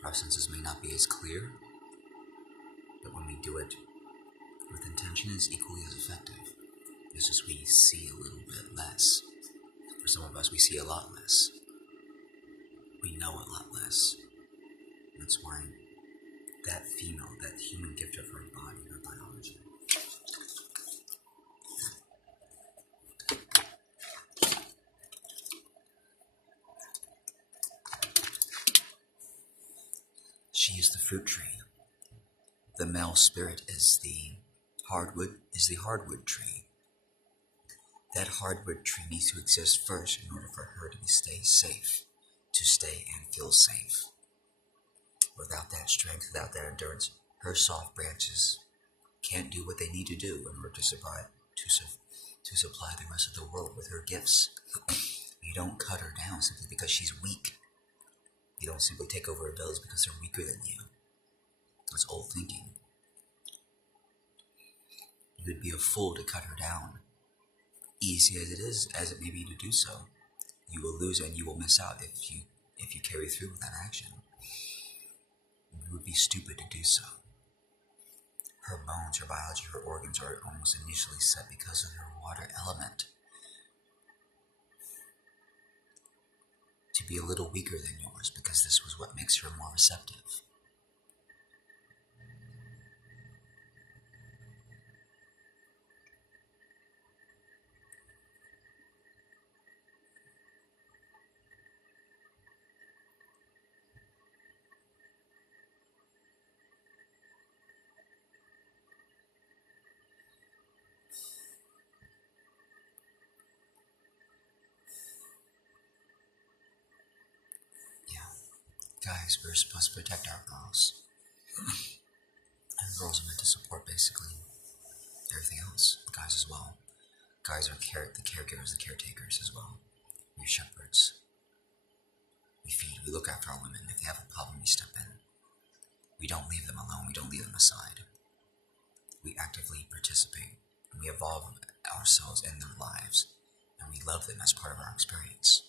Our senses may not be as clear, but when we do it with intention, it's equally as effective. It's just we see a little bit less. For some of us, we see a lot less. We know a lot less. That's why that human gift of her body, her biology, she is the fruit tree. The male spirit is the hardwood tree. That hardwood tree needs to exist first in order for her to stay safe, to stay and feel safe. Without that strength, without that endurance, her soft branches can't do what they need to do in order to supply the rest of the world with her gifts. You don't cut her down simply because she's weak. You don't simply take over her abilities because they're weaker than you. That's old thinking. You would be a fool to cut her down. Easy as it may be to do so, you will lose and you will miss out if you carry through with that action. You would be stupid to do so. Her bones, her biology, her organs are almost initially set because of her water element to be a little weaker than yours, because this was what makes her more receptive. Guys, we're supposed to protect our girls. And girls are meant to support basically everything else. Guys as well. Guys are the caregivers, the caretakers as well. We're shepherds. We feed, we look after our women. If they have a problem, we step in. We don't leave them alone, we don't leave them aside. We actively participate, and we evolve ourselves in their lives, and we love them as part of our experience.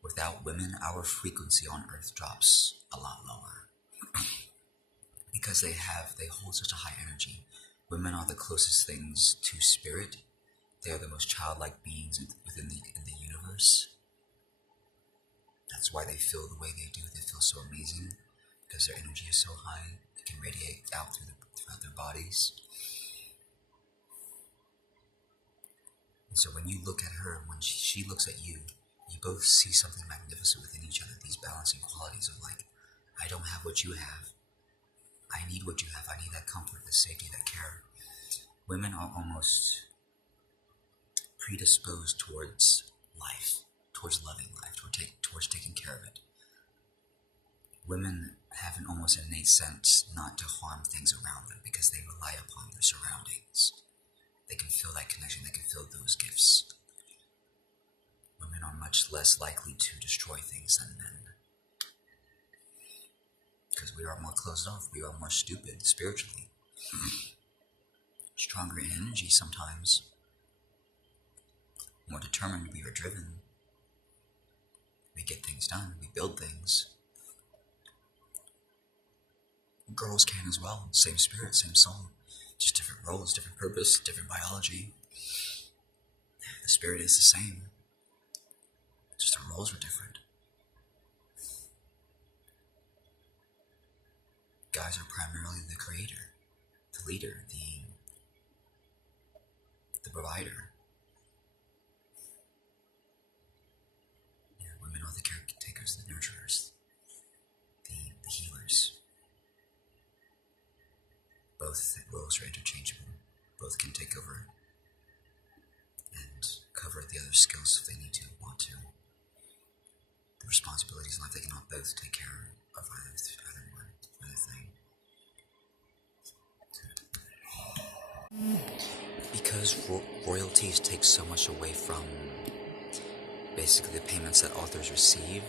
Without women, our frequency on Earth drops a lot lower because they hold such a high energy. Women are the closest things to spirit. They are the most childlike beings in the universe. That's why they feel the way they do. They feel so amazing because their energy is so high. It can radiate out throughout their bodies. And so when you look at her, when she looks at you, you both see something magnificent within each other, these balancing qualities of like, I don't have what you have. I need what you have. I need that comfort, that safety, that care. Women are almost predisposed towards life, towards loving life, towards taking care of it. Women have an almost innate sense not to harm things around them because they rely upon their surroundings. They can feel that connection. They can feel those gifts. Women are much less likely to destroy things than men. Because we are more closed off. We are more stupid spiritually. Stronger in energy sometimes. More determined, we are driven. We get things done. We build things. Girls can as well. Same spirit, same soul. Just different roles, different purpose, different biology. The spirit is the same. Just the roles are different. Guys are primarily the creator, the leader, the provider. Yeah, women are the caretakers, the nurturers, the healers. Both roles are interchangeable. Both can take over and cover the other skills if they need to, want to. The responsibilities in life, they cannot both take care of either thing. Because royalties take so much away from basically the payments that authors receive,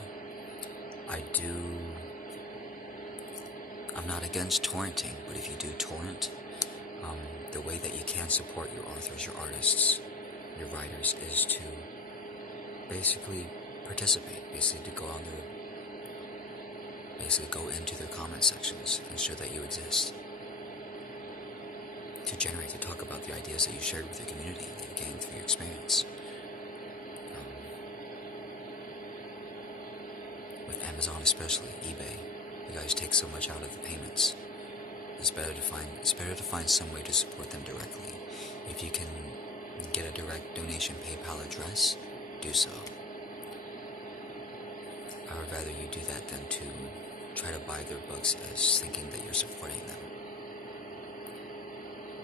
I'm not against torrenting, but if you do torrent, the way that you can support your authors, your artists, your writers is to basically participate, basically to go into their comment sections and show that you exist. To generate, to talk about the ideas that you shared with your community, that you gained through your experience. With Amazon especially, eBay, you guys take so much out of the payments. It's better to find some way to support them directly. If you can get a direct donation PayPal address, do so. I would rather you do that than to try to buy their books as thinking that you're supporting them.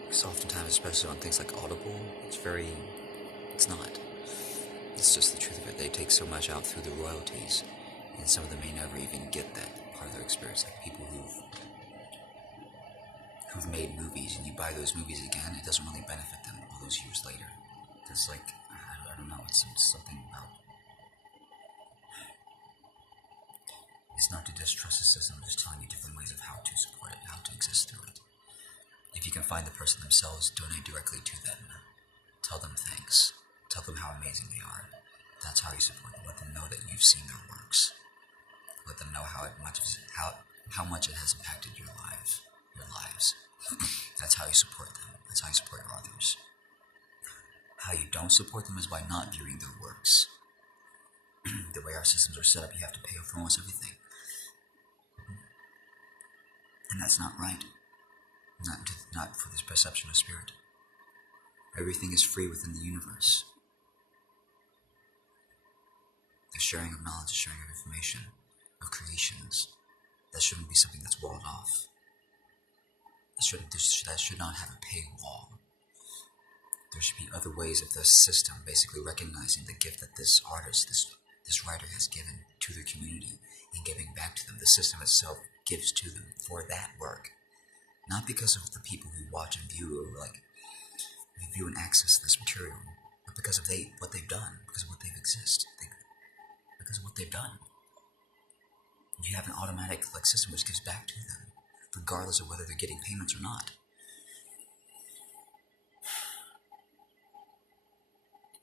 Because oftentimes, especially on things like Audible, it's very It's not. It's just the truth of it. They take so much out through the royalties, and some of them may never even get that part of their experience. Like people who've made movies, and you buy those movies again, it doesn't really benefit them all those years later. It's like, I don't know, it's something about... It's not to distrust the system, I'm just telling you different ways of how to support it, how to exist through it. If you can find the person themselves, donate directly to them. Tell them thanks. Tell them how amazing they are. That's how you support them. Let them know that you've seen their works. Let them know how much it has impacted your lives. That's how you support them. That's how you support your authors. How you don't support them is by not viewing their works. The way our systems are set up, you have to pay for almost everything. And that's not right. Not for this perception of spirit. Everything is free within the universe. The sharing of knowledge, the sharing of information, of creations, that shouldn't be something that's walled off. That should not have a paywall. There should be other ways of the system basically recognizing the gift that this artist, this writer has given to their community and giving back to them. The system itself gives to them for that work. Not because of the people who watch and view or review and access this material, but because of what they've done, because of what they've because of what they've done. You have an automatic system which gives back to them, regardless of whether they're getting payments or not.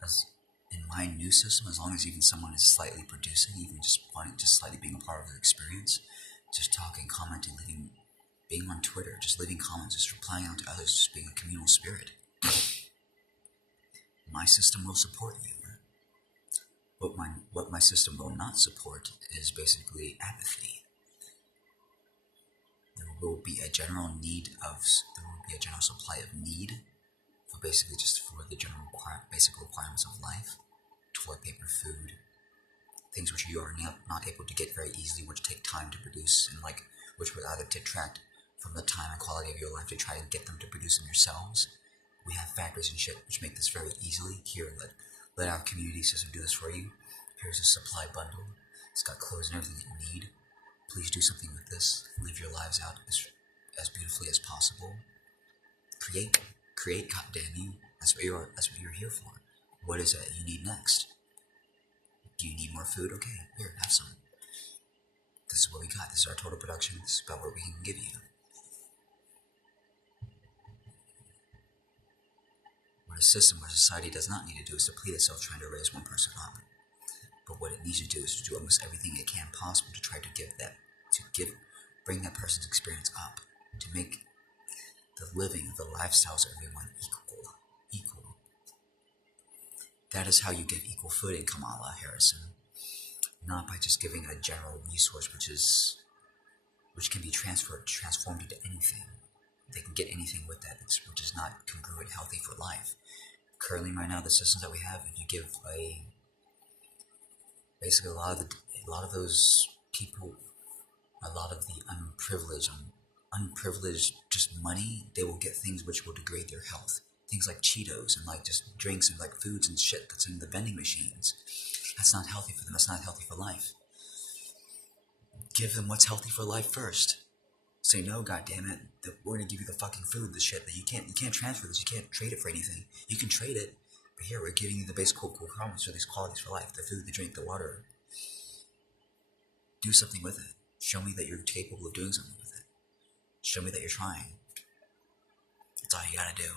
As in my new system, as long as even someone is slightly producing, even just slightly being a part of their experience, just talking, commenting, being on Twitter, just leaving comments, just replying out to others, just being a communal spirit. My system will support you. What my system will not support is basically apathy. There will be a general supply of need for basically just for the general basic requirements of life, toilet paper, food, things which you are not able to get very easily, which take time to produce, and which would either detract from the time and quality of your life to try and get them to produce them yourselves. We have factories and shit which make this very easily. Here, let our community system do this for you. Here's a supply bundle. It's got clothes and everything that you need. Please do something with this. Live your lives out as beautifully as possible. Create, goddamn you. That's what you're here for. What is it you need next? Do you need more food? Okay, here, have some. This is what we got. This is our total production. This is about what we can give you. What a system, what society does not need to do is deplete itself trying to raise one person up. But what it needs to do is to do almost everything it can possible to try to bring that person's experience up, to make the living, the lifestyles of everyone equal. That is how you give equal footing, Kamala Harrison. Not by just giving a general resource which can be transformed into anything. They can get anything with that, which is not congruent, healthy for life. Currently, right now, the systems that we have, if you give basically a lot of those people, a lot of the unprivileged just money, they will get things which will degrade their health. Things like Cheetos and just drinks and foods and shit that's in the vending machines. That's not healthy for them. That's not healthy for life. Give them what's healthy for life first. Say, no, goddammit, we're gonna give you the fucking food, the shit that you can't transfer this, you can't trade it for anything. You can trade it, but here we're giving you the basic core requirements for these qualities for life, the food, the drink, the water. Do something with it. Show me that you're capable of doing something with it. Show me that you're trying. That's all you gotta do.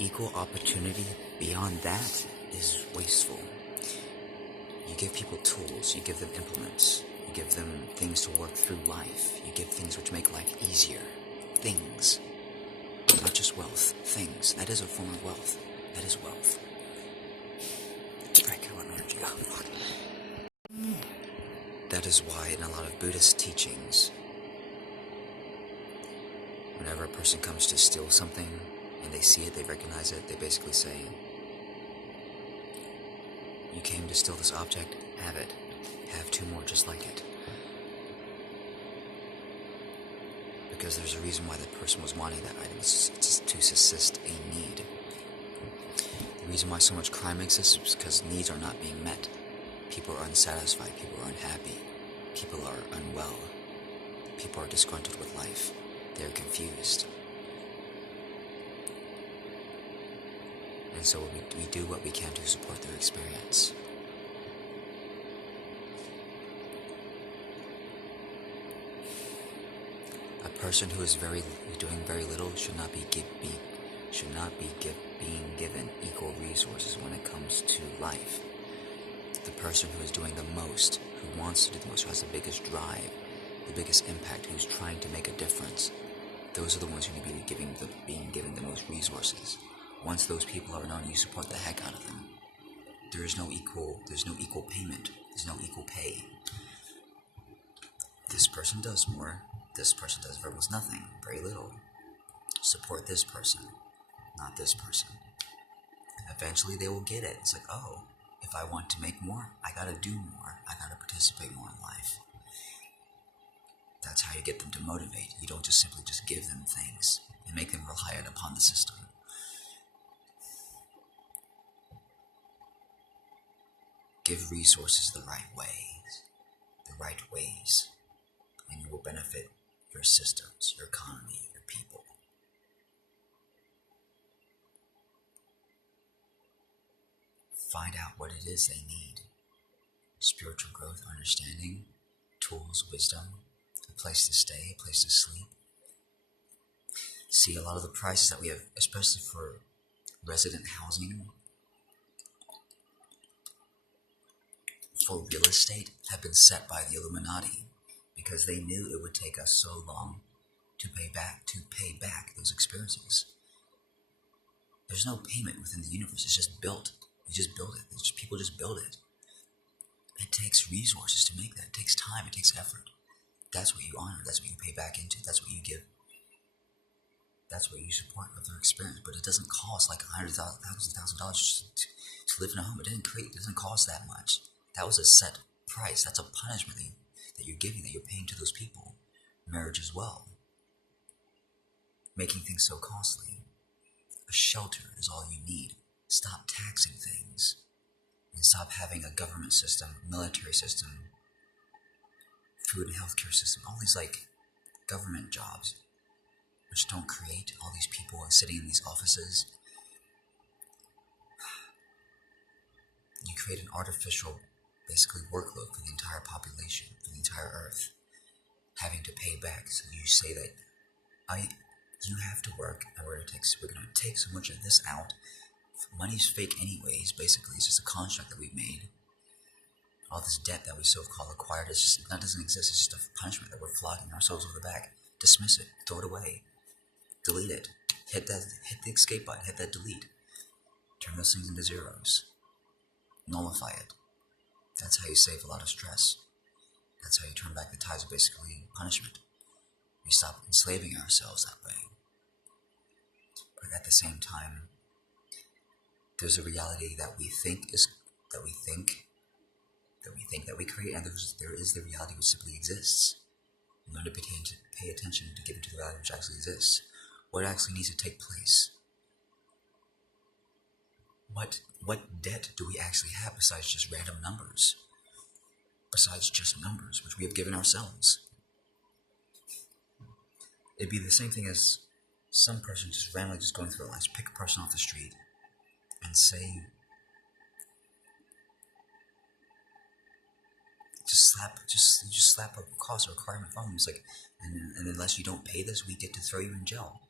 Equal opportunity beyond that is wasteful. You give people tools, you give them implements, you give them things to work through life, you give things which make life easier. Things. Not just wealth. Things. That is a form of wealth. That is wealth. Strike out energy. Oh, fuck. That is why in a lot of Buddhist teachings, whenever a person comes to steal something and they see it, they recognize it, they basically say, you came to steal this object, have it. Have two more just like it. because there's a reason why that person was wanting that item. It's to assist a need. The reason why so much crime exists is because needs are not being met. People are unsatisfied, people are unhappy, people are unwell, people are disgruntled with life, they're confused. And so we do what we can to support their experience. A person who is doing very little should not be being given equal resources when it comes to life. The person who is doing the most, who wants to do the most, who has the biggest drive, the biggest impact, who's trying to make a difference, those are the ones who need to be being given the most resources. Once those people are known, you support the heck out of them. There's no equal payment. There's no equal pay. This person does more. This person does almost nothing, very little. Support this person, not this person. And eventually they will get it. It's like, oh, if I want to make more, I gotta do more. I gotta participate more in life. That's how you get them to motivate. You don't just simply just give them things and make them rely upon the system. Give resources the right ways, and you will benefit your systems, your economy, your people. Find out what it is they need. Spiritual growth, understanding, tools, wisdom, a place to stay, a place to sleep. See, a lot of the prices that we have, especially for resident housing, for real estate, have been set by the Illuminati because they knew it would take us so long to pay back those experiences. There's no payment within the universe. It's just built. You just build it. People just build it. It takes resources to make that. It takes time. It takes effort. That's what you honor. That's what you pay back into. That's what you give. That's what you support of their experience. But it doesn't cost like $100,000 to live in a home. It doesn't cost that much. That was a set price. That's a punishment that you're giving, that you're paying to those people. Marriage as well. Making things so costly. A shelter is all you need. Stop taxing things. And stop having a government system, military system, food and healthcare system, all these like government jobs, which don't create all these people sitting in these offices. You create an artificial, basically, workload for the entire population, for the entire earth, having to pay back. So you say that you have to work, and we're going to take so much of this out. Money's fake anyways, basically. It's just a construct that we've made. All this debt that we so-called acquired, that doesn't exist. It's just a punishment that we're flogging ourselves over the back. Dismiss it. Throw it away. Delete it. Hit the escape button. Hit that delete. Turn those things into zeros. Nullify it. That's how you save a lot of stress. That's how you turn back the tides of basically punishment. We stop enslaving ourselves that way. But at the same time, there's a reality that we think that we create, and there is the reality which simply exists. Learn to pay attention to get into the reality which actually exists. What actually needs to take place? What debt do we actually have besides just random numbers? Besides just numbers, which we have given ourselves. It'd be the same thing as some person just randomly just going through their lives, pick a person off the street, and say, you just slap a cost or requirement on them. It's like, and unless you don't pay this, we get to throw you in jail.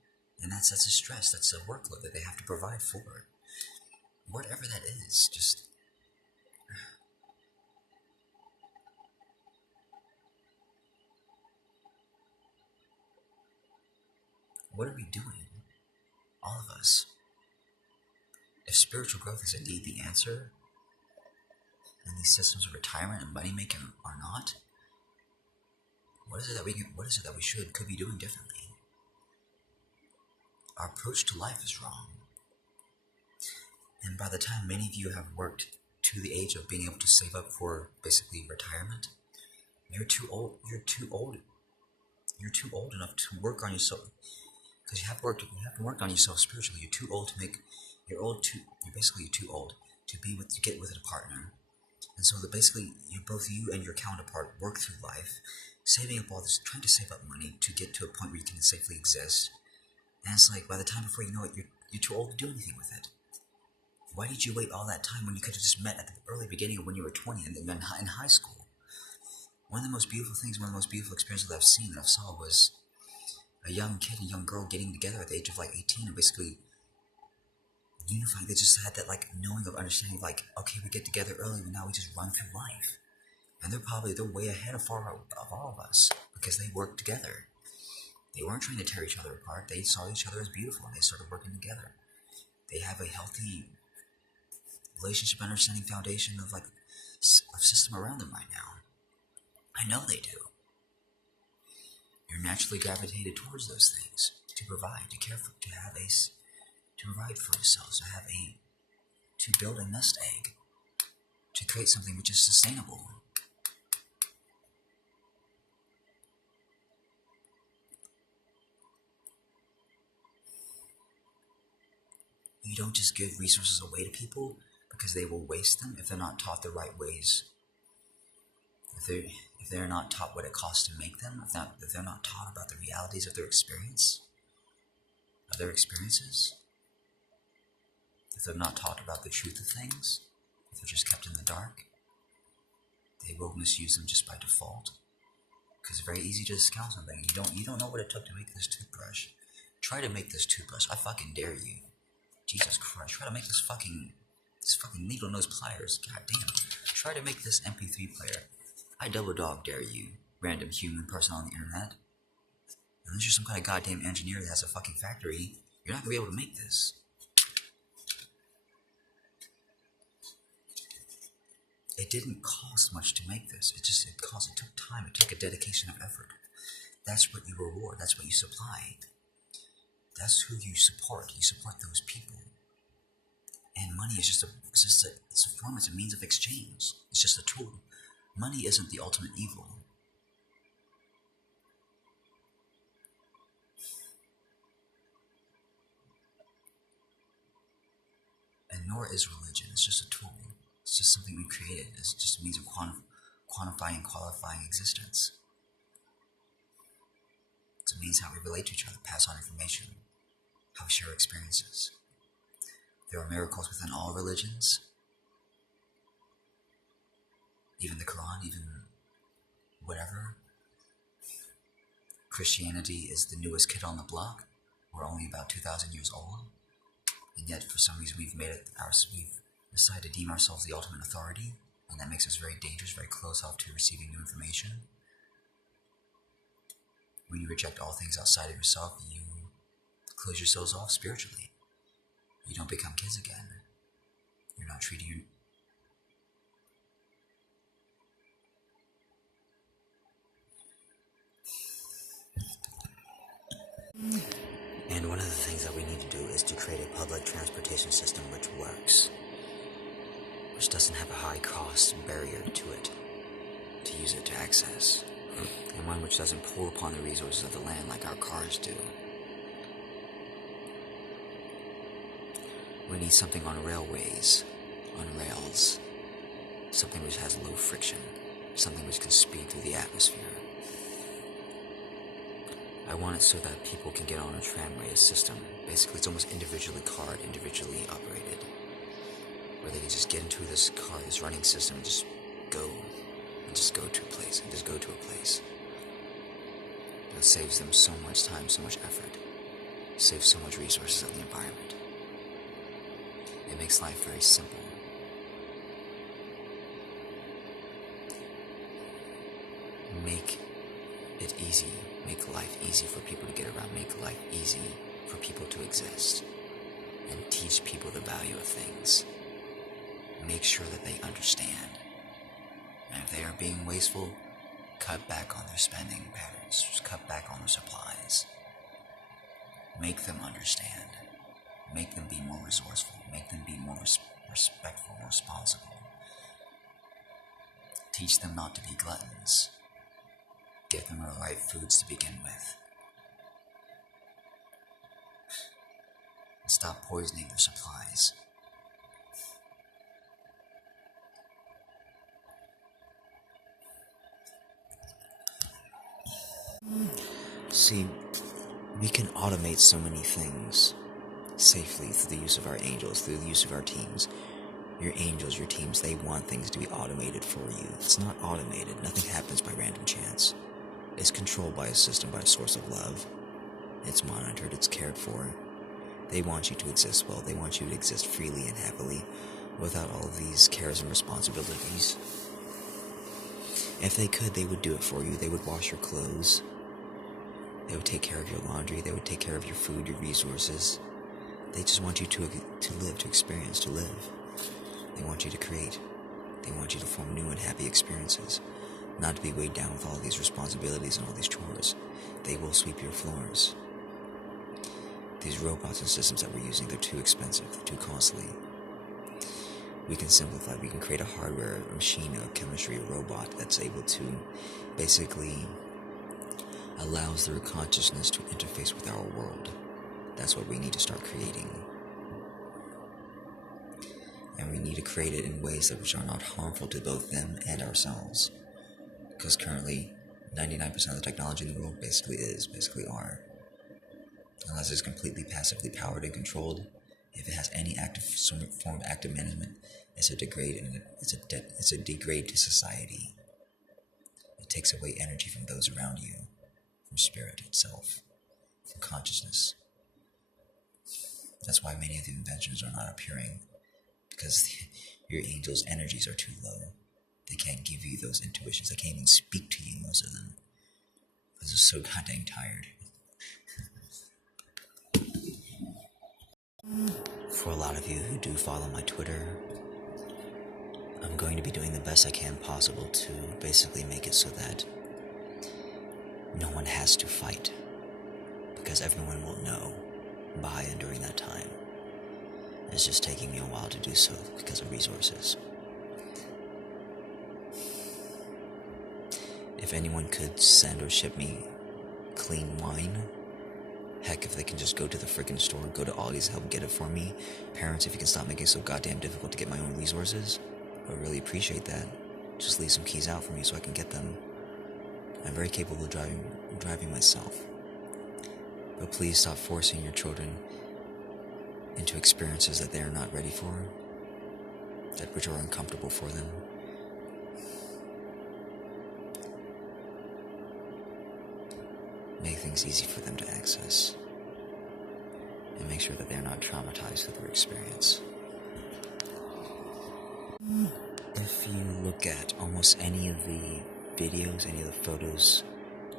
And that's a stress, that's a workload that they have to provide for. Whatever that is, just what are we doing? All of us. If spiritual growth is indeed the answer, and these systems of retirement and money making are not, what is it that we could be doing differently? Our approach to life is wrong. And by the time many of you have worked to the age of being able to save up for basically retirement, you're too old You're too old enough to work on yourself, because you have to work on yourself spiritually. You're too old to make. You're basically too old to get with a partner. And so basically, you and your counterpart work through life, saving up all this, trying to save up money to get to a point where you can safely exist. And it's like, by the time before you know it, you're too old to do anything with it. Why did you wait all that time when you could have just met at the early beginning of when you were 20 and then in high school? One of the most beautiful things, one of the most beautiful experiences that I've seen and I've saw was a young kid, a young girl getting together at the age of like 18 and basically unifying. They just had that like knowing of understanding, like, okay, we get together early, but now we just run through life. And they're way ahead of all of us because they worked together. They weren't trying to tear each other apart. They saw each other as beautiful and they started working together. They have a healthy relationship, understanding, foundation of like a system around them right now. I know they do. You're naturally gravitated towards those things to provide, to care for, to provide for yourselves, to build a nest egg, to create something which is sustainable. You don't just give resources away to people because they will waste them if they're not taught the right ways. If they're not taught what it costs to make them, if they're not taught about the realities of their experiences, if they're not taught about the truth of things, if they're just kept in the dark, they will misuse them just by default. Because it's very easy to discount something. You don't know what it took to make this toothbrush. Try to make this toothbrush. I fucking dare you. Jesus Christ, try to make this fucking needle nose pliers. God damn. Try to make this MP3 player. I double dog dare you, random human person on the internet. Unless you're some kind of goddamn engineer that has a fucking factory, you're not gonna be able to make this. It didn't cost much to make this. It took time. It took a dedication of effort. That's what you reward. That's what you supply. That's who you support. You support those people. And money is it's a form, it's a means of exchange. It's just a tool. Money isn't the ultimate evil. And nor is religion. It's just a tool. It's just something we created. It's just a means of quantifying and qualifying existence. It's a means how we relate to each other, pass on information, how we share experiences. There are miracles within all religions. Even the Quran, even whatever. Christianity is the newest kid on the block. We're only about 2,000 years old. And yet, for some reason, we've decided to deem ourselves the ultimate authority. And that makes us very dangerous, very close off to receiving new information. When you reject all things outside of yourself, you close yourselves off spiritually. You don't become kids again. You're not treating you. And one of the things that we need to do is to create a public transportation system which works, which doesn't have a high cost barrier to it, to use it to access, and one which doesn't pull upon the resources of the land like our cars do. We need something on railways, on rails, something which has low friction, something which can speed through the atmosphere. I want it so that people can get on a tramway system. Basically, it's almost individually carred, individually operated, where they can just get into this car, this running system, and just go to a place, and just go to a place. It saves them so much time, so much effort. It saves so much resources of the environment. It makes life very simple. Make it easy. Make life easy for people to get around. Make life easy for people to exist. And teach people the value of things. Make sure that they understand. And if they are being wasteful, cut back on their spending patterns. Just cut back on their supplies. Make them understand. Make them be more resourceful. Make them be more respectful, more responsible. Teach them not to be gluttons. Give them the right foods to begin with. And stop poisoning their supplies. See, we can automate so many things safely through the use of our angels, through the use of our teams. Your angels, your teams, they want things to be automated for you. It's not automated. Nothing happens by random chance. It's controlled by a system, by a source of love. It's monitored, it's cared for. They want you to exist well. They want you to exist freely and happily without all of these cares and responsibilities. If they could, they would do it for you. They would wash your clothes. They would take care of your laundry. They would take care of your food, your resources. They just want you to live, to experience, to live. They want you to create. They want you to form new and happy experiences, not to be weighed down with all these responsibilities and all these chores. They will sweep your floors. These robots and systems that we're using, they're too expensive, they're too costly. We can simplify, we can create a hardware, a machine, a chemistry, a robot that's able to basically allows their consciousness to interface with our world. That's what we need to start creating. And we need to create it in ways that which are not harmful to both them and ourselves. Because currently, 99% of the technology in the world basically are. Unless it's completely passively powered and controlled, if it has any some form of active management, it's a degrade to society. It takes away energy from those around you, from spirit itself, from consciousness. That's why many of the inventions are not appearing, because your angels' energies are too low. They can't give you those intuitions. They can't even speak to you, most of them, because they're so goddamn tired. For a lot of you who do follow my Twitter, I'm going to be doing the best I can possible to basically make it so that no one has to fight, because everyone will know by and during that time. It's just taking me a while to do so because of resources. If anyone could send or ship me clean wine, heck, if they can just go to the freaking store, go to Aldi's, help get it for me. Parents, if you can stop making it so goddamn difficult to get my own resources, I would really appreciate that. Just leave some keys out for me so I can get them. I'm very capable of driving myself. But please stop forcing your children into experiences that they are not ready for, that which are uncomfortable for them. Make things easy for them to access, and make sure that they're not traumatized through their experience. If you look at almost any of the videos, any of the photos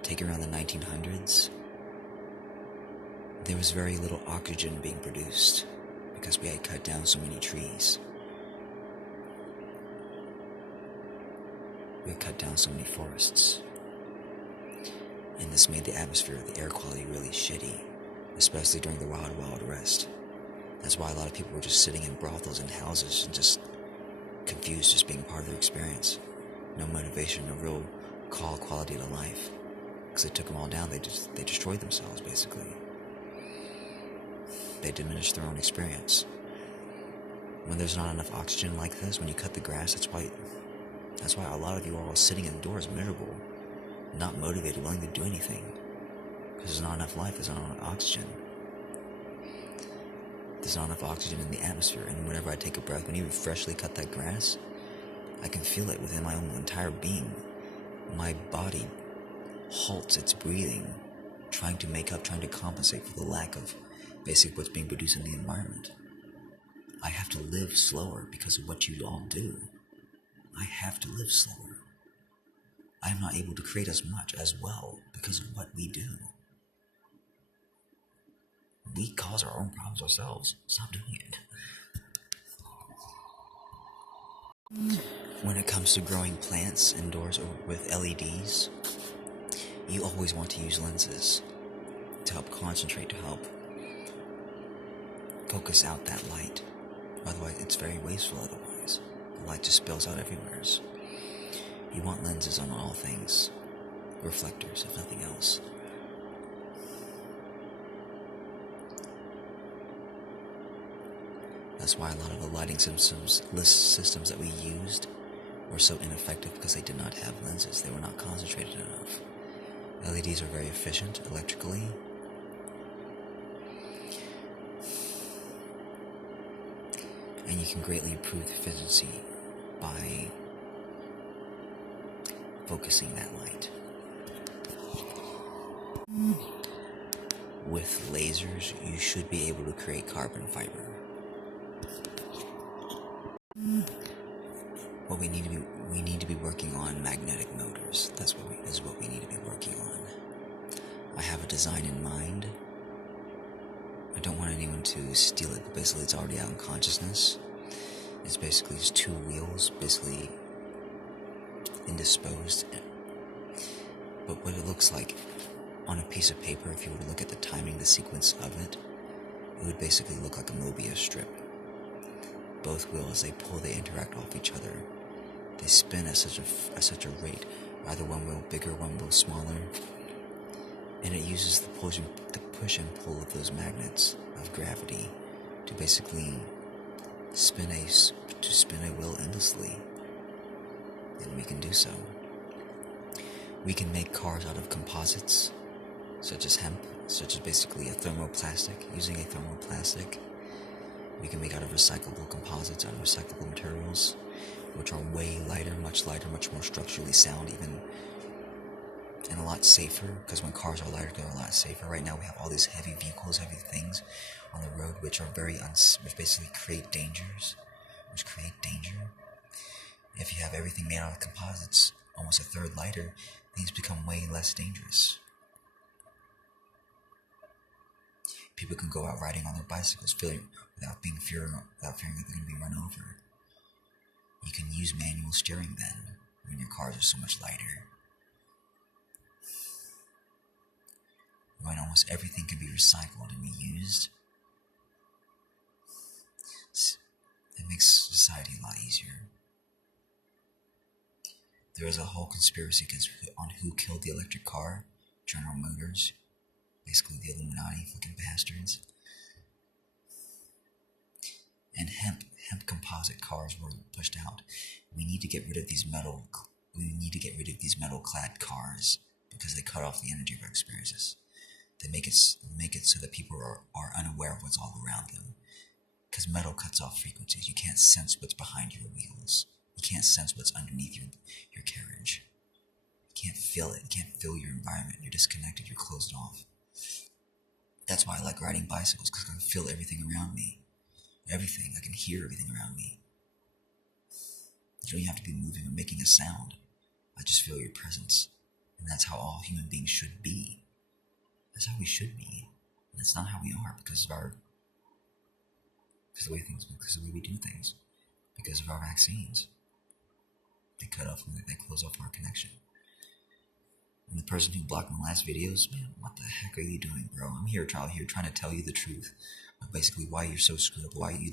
taken around the 1900s, there was very little oxygen being produced because we had cut down so many trees. We had cut down so many forests. And this made the atmosphere, the air quality really shitty, especially during the Wild Wild West. That's why a lot of people were just sitting in brothels and houses and just confused, just being part of their experience. No motivation, no real quality to life. Because they took them all down, they destroyed themselves, basically. They diminished their own experience. When there's not enough oxygen like this, when you cut the grass, that's why a lot of you are all sitting indoors miserable, not motivated, willing to do anything, because there's not enough life, there's not enough oxygen. There's not enough oxygen in the atmosphere, and whenever I take a breath, when you freshly cut that grass, I can feel it within my own entire being. My body halts its breathing, trying to make up, trying to compensate for the lack of basically what's being produced in the environment. I have to live slower because of what you all do. I have to live slower. I am not able to create as much as well because of what we do. We cause our own problems ourselves. Stop doing it. When it comes to growing plants indoors or with LEDs, you always want to use lenses to help concentrate, to help focus out that light. Otherwise, it's very wasteful The light just spills out everywhere. You want lenses on all things. reflectors, if nothing else. That's why a lot of the lighting systems that we used were so ineffective, because they did not have lenses. They were not concentrated enough. LEDs are very efficient electrically. And you can greatly improve the efficiency by focusing that light. With lasers, you should be able to create carbon fiber. What we need to be working on magnetic motors. That's what we need to be working on. I have a design in mind. I don't want anyone to steal it, but basically it's already out in consciousness. It's basically just two wheels, basically indisposed. But what it looks like on a piece of paper, if you were to look at the timing, the sequence of it, it would basically look like a Mobius strip. Both wheels, they interact off each other. They spin at such a rate, either one wheel bigger, one wheel smaller, and it uses the push and pull of those magnets of gravity to basically spin a wheel endlessly, and we can do so. We can make cars out of composites, such as hemp, such as basically a thermoplastic. Using a thermoplastic, we can make out of recyclable composites, out of recyclable materials, which are way lighter, much more structurally sound, even, and a lot safer, because when cars are lighter, they're a lot safer. Right now we have all these heavy vehicles, heavy things on the road, which are which basically create danger. If you have everything made out of composites, almost a third lighter, things become way less dangerous. People can go out riding on their bicycles without fearing that they're going to be run over. You can use manual steering then, when your cars are so much lighter. When almost everything can be recycled and reused, it makes society a lot easier. There is a whole conspiracy on who killed the electric car, General Motors, basically the Illuminati fucking bastards. And hemp composite cars were pushed out. We need to get rid of these metal clad cars, because they cut off the energy of our experiences. They make it so that people are unaware of what's all around them. Because metal cuts off frequencies. You can't sense what's behind your wheels. You can't sense what's underneath your carriage. You can't feel it. You can't feel your environment. You're disconnected. You're closed off. That's why I like riding bicycles, because I can feel everything around me. Everything. I can hear everything around me. You don't even have to be moving or making a sound. I just feel your presence. And that's how all human beings should be. That's how we should be. And that's not how we are, because of the way we do things. Because of our vaccines. They close off our connection. And the person who blocked my last videos, man, what the heck are you doing, bro? I'm here trying to tell you the truth. But basically why you're so screwed up, why you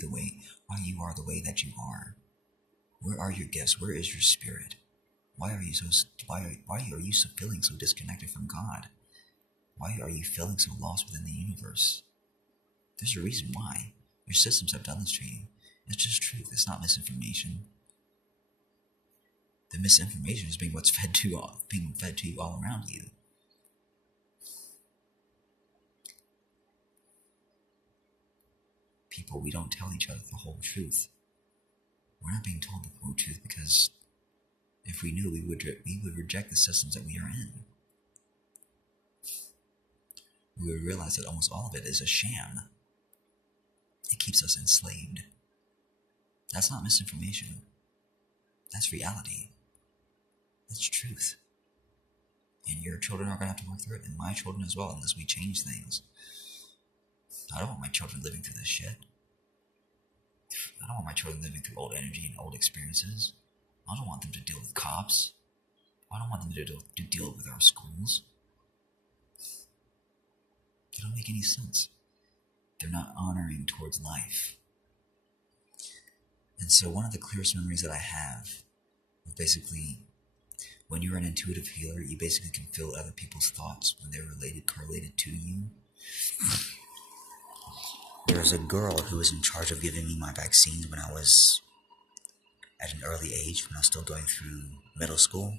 are the way that you are. Where are your gifts? Where is your spirit? Why are you feeling so disconnected from God? Why are you feeling so lost within the universe? There's a reason why. Your systems have done this to you. It's just truth. It's not misinformation. The misinformation is being fed to you all around you. People, we don't tell each other the whole truth. We're not being told the whole truth, because if we knew, we would reject the systems that we are in. We would realize that almost all of it is a sham. It keeps us enslaved. That's not misinformation. That's reality. That's truth. And your children are going to have to work through it, and my children as well, unless we change things. I don't want my children living through this shit. I don't want my children living through old energy and old experiences. I don't want them to deal with cops. I don't want them to deal with our schools. They don't make any sense. They're not honoring towards life. And so one of the clearest memories that I have of basically When you're an intuitive healer, you basically can feel other people's thoughts when they're correlated to you. There was a girl who was in charge of giving me my vaccines when I was at an early age, when I was still going through middle school.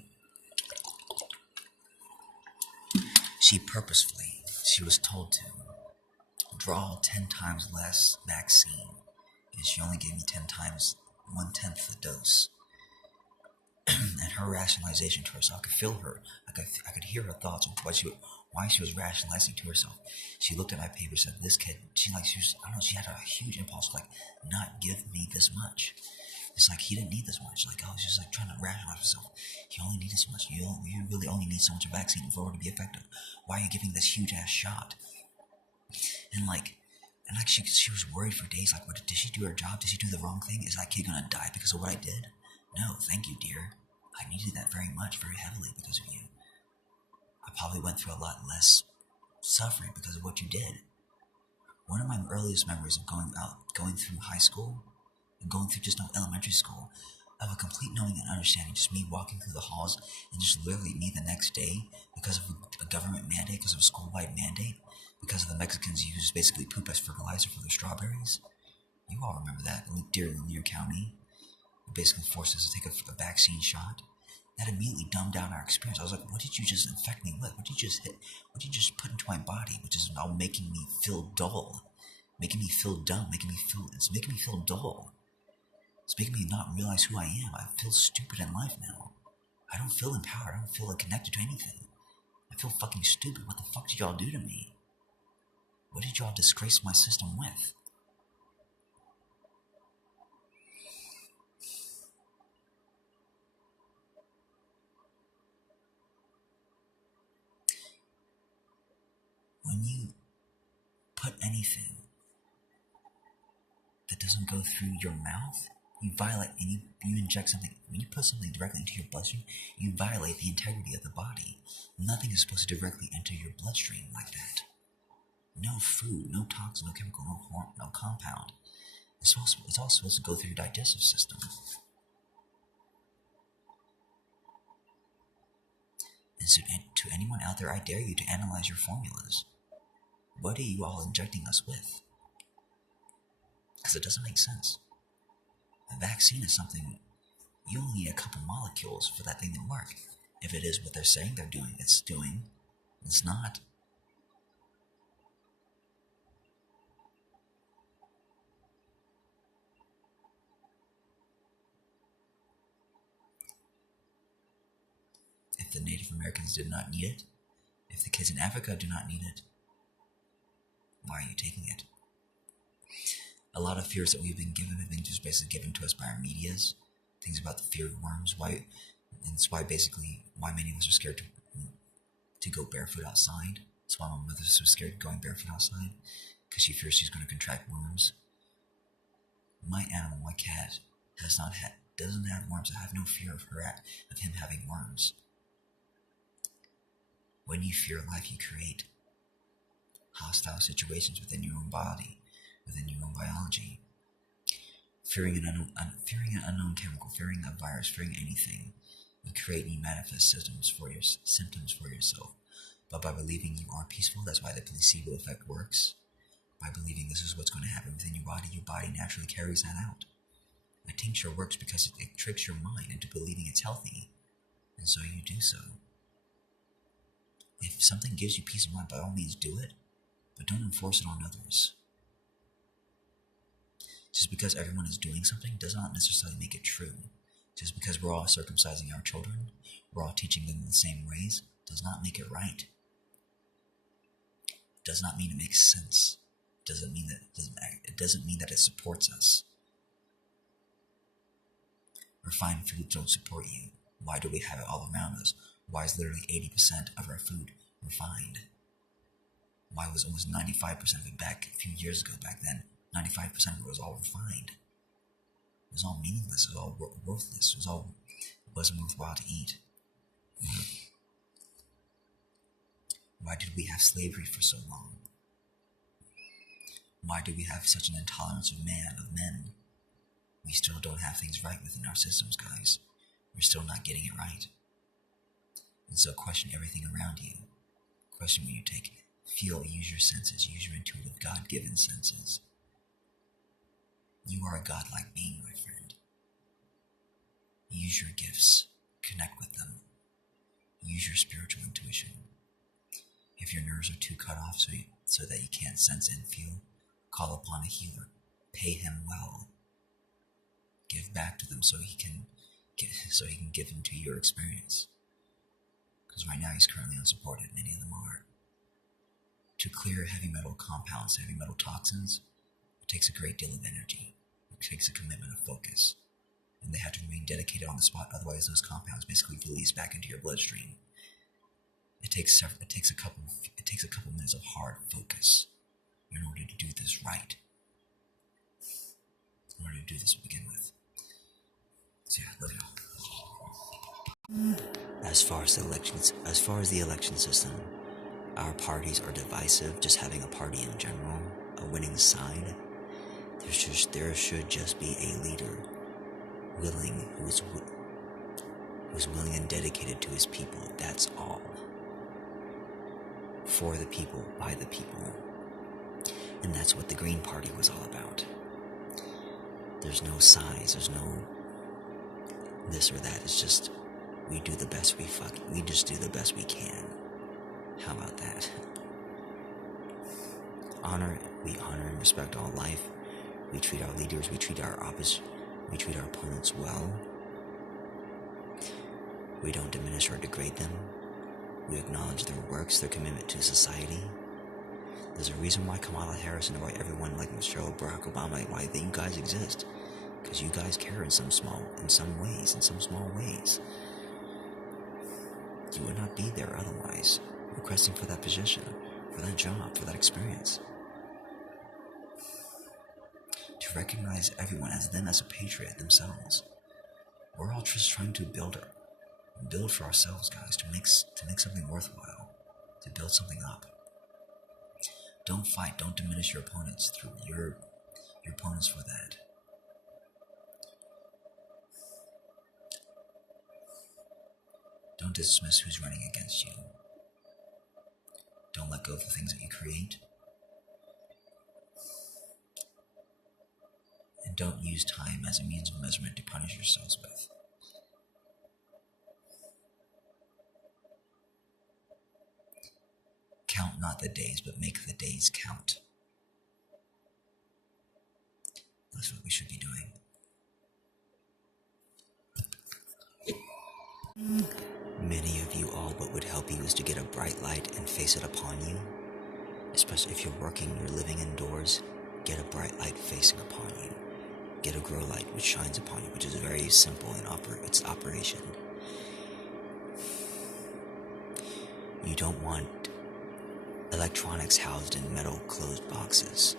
She was told to draw 10 times less vaccine, and she only gave me 10 times 1/10 the dose. And her rationalization to herself, I could feel her. I could hear her thoughts of why she was rationalizing to herself. She looked at my paper, said, "This kid," she had a huge impulse to not give me this much. It's like he didn't need this much. I was just trying to rationalize herself. He only needed this much. You really only need so much of vaccine for it to be effective. Why are you giving this huge ass shot? And she was worried for days. What did she do her job? Did she do the wrong thing? Is that kid gonna die because of what I did? No, thank you, dear. I needed that very much, very heavily because of you. I probably went through a lot less suffering because of what you did. One of my earliest memories of going through high school and going through just elementary school, of a complete knowing and understanding, just me walking through the halls and just literally me the next day, because of a government mandate, because of a school-wide mandate, because of the Mexicans use basically poop as fertilizer for their strawberries. You all remember that, dear Lanier County. It basically forced us to take a vaccine shot. That immediately dumbed down our experience. I was like, what did you just infect me with? What did you just hit? What did you just put into my body? Which is now making me feel dull. Making me feel dumb. It's making me feel dull. It's making me not realize who I am. I feel stupid in life now. I don't feel empowered. I don't feel connected to anything. I feel fucking stupid. What the fuck did y'all do to me? What did y'all disgrace my system with? When you put anything that doesn't go through your mouth, you violate, and you inject something. When you put something directly into your bloodstream, you violate the integrity of the body. Nothing is supposed to directly enter your bloodstream like that. No food, no toxin, no chemical, no hormone, no compound. It's all supposed to go through your digestive system. And so, to anyone out there, I dare you to analyze your formulas. What are you all injecting us with? Because it doesn't make sense. A vaccine is something, you only need a couple molecules for that thing to work. If it is what they're saying they're doing, it's not. If the Native Americans did not need it, if the kids in Africa do not need it, why are you taking it? A lot of fears that we've been given have been just basically given to us by our medias. Things about the fear of worms. And it's why many of us are scared to go barefoot outside. That's why my mother's so scared of going barefoot outside, because she fears she's going to contract worms. My animal, my cat, doesn't have worms. I have no fear of him having worms. When you fear life, you create hostile situations within your own body, within your own biology. Fearing an unknown chemical, fearing a virus, fearing anything, you create and you manifest symptoms for yourself. But by believing you are peaceful, that's why the placebo effect works. By believing this is what's going to happen within your body naturally carries that out. A tincture works because it tricks your mind into believing it's healthy, and so you do so. If something gives you peace of mind, by all means do it, but don't enforce it on others. Just because everyone is doing something does not necessarily make it true. Just because we're all circumcising our children, we're all teaching them the same ways, does not make it right. Does not mean it makes sense. It doesn't mean that it supports us. Refined foods don't support you. Why do we have it all around us? Why is literally 80% of our food refined? Why was almost 95% of it back a few years ago? Back then, 95% of it was all refined. It was all meaningless. It was all worthless. It wasn't worthwhile to eat. Why did we have slavery for so long? Why do we have such an intolerance of men? We still don't have things right within our systems, guys. We're still not getting it right. And so question everything around you. Question what you take. Feel, use your senses, use your intuitive God-given senses. You are a godlike being, my friend. Use your gifts. Connect with them. Use your spiritual intuition. If your nerves are too cut off so that you can't sense and feel, call upon a healer. Pay him well. Give back to them so he can give into your experience. Because right now he's currently unsupported. Many of them are. To clear heavy metal compounds, heavy metal toxins, it takes a great deal of energy. It takes a commitment of focus. And they have to remain dedicated on the spot, otherwise those compounds basically release back into your bloodstream. It takes a couple minutes of hard focus in order to do this right. In order to do this to begin with. So yeah, let's go. As far as the election system, our parties are divisive. Just having a party in general, a winning side, there should just be a leader who's willing and dedicated to his people. That's all. For the people, by the people. And that's what the Green Party was all about. There's no size, there's no this or that. It's just we do the best we just do the best we can. How about that? We honor and respect all life. We treat our leaders, we treat our opponents well. We don't diminish or degrade them. We acknowledge their works, their commitment to society. There's a reason why Kamala Harris and why everyone like Michelle, Barack Obama, why you guys exist. Because you guys care in some small ways. You would not be there otherwise, requesting for that position, for that job, for that experience. To recognize everyone as them as a patriot themselves. We're all just trying to build for ourselves, guys, to make something worthwhile, to build something up. Don't fight, don't diminish your opponents through your opponents for that. Don't dismiss who's running against you. Don't let go of the things that you create. And don't use time as a means of measurement to punish yourselves with. Count not the days, but make the days count. That's what we should be doing. Many of you, all what would help you is to get a bright light and face it upon you. Especially if you're working, you're living indoors, get a bright light facing upon you. Get a grow light which shines upon you, which is very simple in its operation. You don't want electronics housed in metal closed boxes.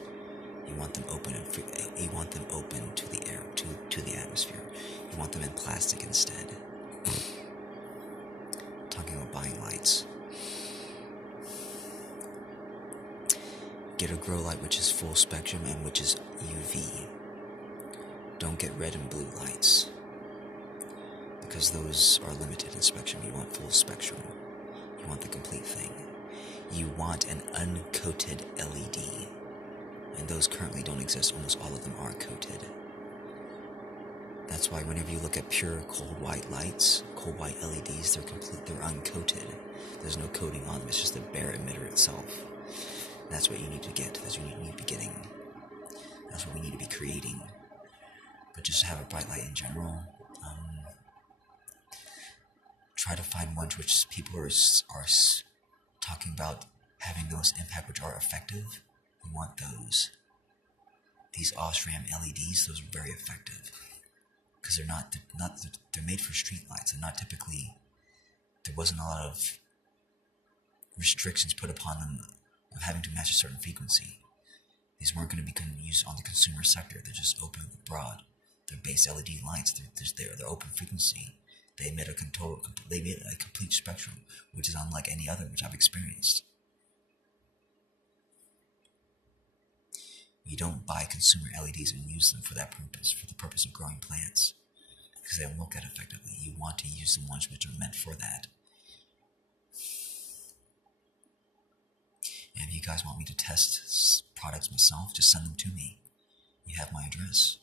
You want them open to the air, to the atmosphere. You want them in plastic instead. Talking about buying lights. Get a grow light which is full spectrum and which is UV. Don't get red and blue lights, because those are limited in spectrum. You want full spectrum. You want the complete thing. You want an uncoated LED, and those currently don't exist. Almost all of them are coated. That's why whenever you look at pure cold white lights, cold white LEDs, they're uncoated. There's no coating on them. It's just the bare emitter itself. And that's what you need to get. That's what you need to be getting. That's what we need to be creating. But just to have a bright light in general, try to find ones which people are talking about having those impact which are effective. You want those. These Osram LEDs, those are very effective. Because they're made for street lights. They're not typically, there wasn't a lot of restrictions put upon them of having to match a certain frequency. These weren't going to be used on the consumer sector. They're just open, broad. They're base LED lights. They're open frequency. They emit a complete spectrum, which is unlike any other which I've experienced. You don't buy consumer LEDs and use them for that purpose, for the purpose of growing plants, because they don't work that effectively. You want to use the ones which are meant for that. And if you guys want me to test products myself, just send them to me. You have my address.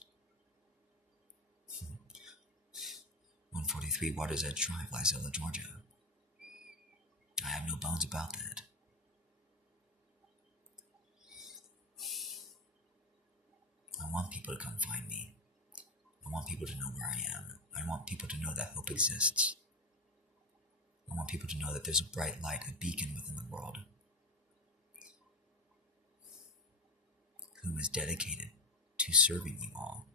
143 Waters Edge Drive, Lizella, Georgia. I have no bones about that. I want people to come find me. I want people to know where I am. I want people to know that hope exists. I want people to know that there's a bright light, a beacon within the world, who is dedicated to serving you all.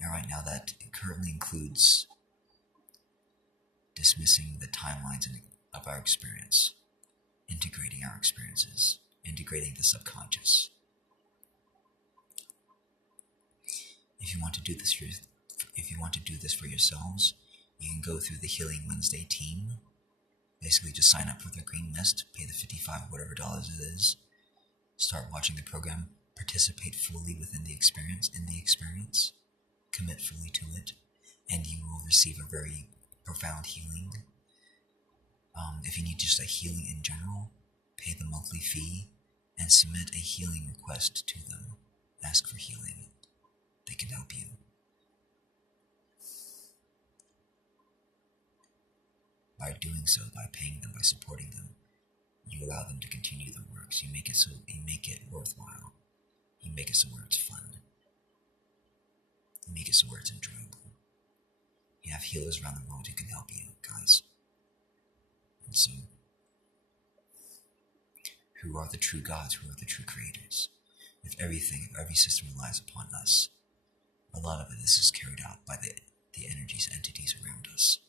And right now that currently includes dismissing the timelines of our experience, integrating our experiences, integrating the subconscious. If you want to do this for yourselves, you can go through the Healing Wednesday team. Basically, just sign up for the Green Mist, pay the $55 whatever dollars it is, start watching the program, participate fully within the experience, commit fully to it, and you will receive a very profound healing. If you need just a healing in general, pay the monthly fee and submit a healing request to them. Ask for healing. They can help you. By doing so, by paying them, by supporting them, you allow them to continue their works. You make it worthwhile. You make it so where it's fun. You make it so where it's enjoyable. You have healers around the world who can help you, guys. And so, who are the true gods? Who are the true creators? If every system relies upon us, a lot of it is carried out by the energies, entities around us.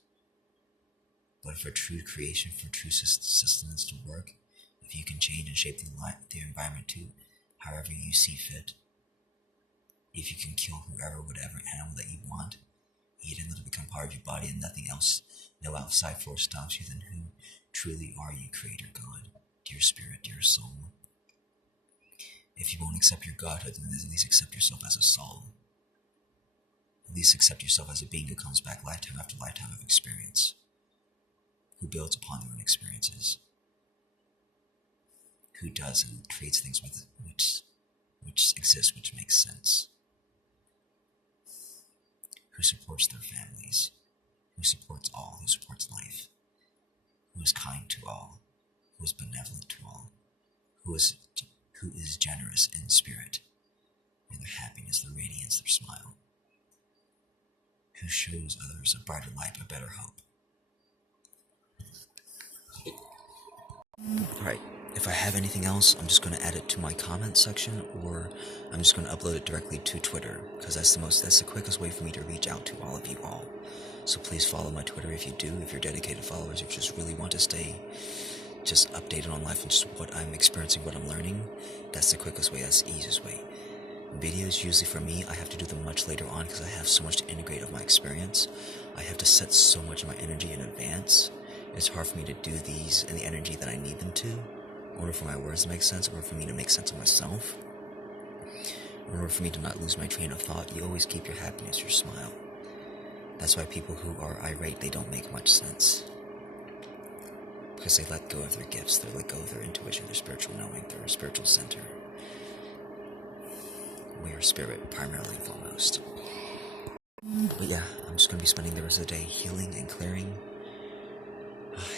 But for true creation, for true sustenance to work, if you can change and shape the environment to however you see fit, if you can kill whoever, whatever animal that you want, eat and let it become part of your body and nothing else, no outside force stops you, then who truly are you, Creator God, dear Spirit, dear Soul? If you won't accept your Godhood, then at least accept yourself as a soul. At least accept yourself as a being who comes back lifetime after lifetime of experience, who builds upon their own experiences, who does and creates things with which exists, which makes sense, who supports their families, who supports all, who supports life, who is kind to all, who is benevolent to all, who is generous in spirit, in their happiness, their radiance, their smile, who shows others a brighter light, a better hope. Alright, if I have anything else, I'm just going to add it to my comment section, or I'm just going to upload it directly to Twitter, because that's the quickest way for me to reach out to all of you all. So please follow my Twitter if you do, if you're dedicated followers, if you just really want to stay just updated on life and just what I'm experiencing, what I'm learning. That's the quickest way, that's the easiest way. Videos, usually for me, I have to do them much later on because I have so much to integrate of my experience. I have to set so much of my energy in advance. It's hard for me to do these in the energy that I need them to, in order for my words to make sense, in order for me to make sense of myself, in order for me to not lose my train of thought. You always keep your happiness, your smile. That's why people who are irate, they don't make much sense. Because they let go of their gifts, they let go of their intuition, their spiritual knowing, their spiritual center. We are spirit, primarily and foremost. But yeah, I'm just going to be spending the rest of the day healing and clearing,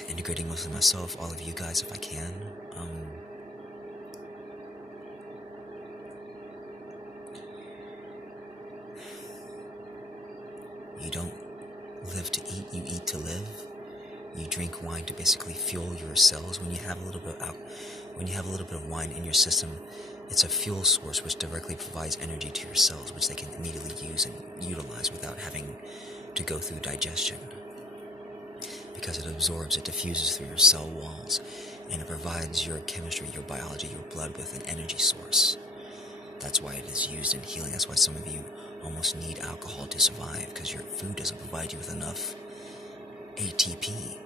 integrating mostly myself, all of you guys if I can. You don't live to eat, you eat to live. You drink wine to basically fuel your cells. When you have a little bit of wine in your system, it's a fuel source which directly provides energy to your cells, which they can immediately use and utilize without having to go through digestion. Because it absorbs, it diffuses through your cell walls, and it provides your chemistry, your biology, your blood with an energy source. That's why it is used in healing. That's why some of you almost need alcohol to survive, because your food doesn't provide you with enough ATP.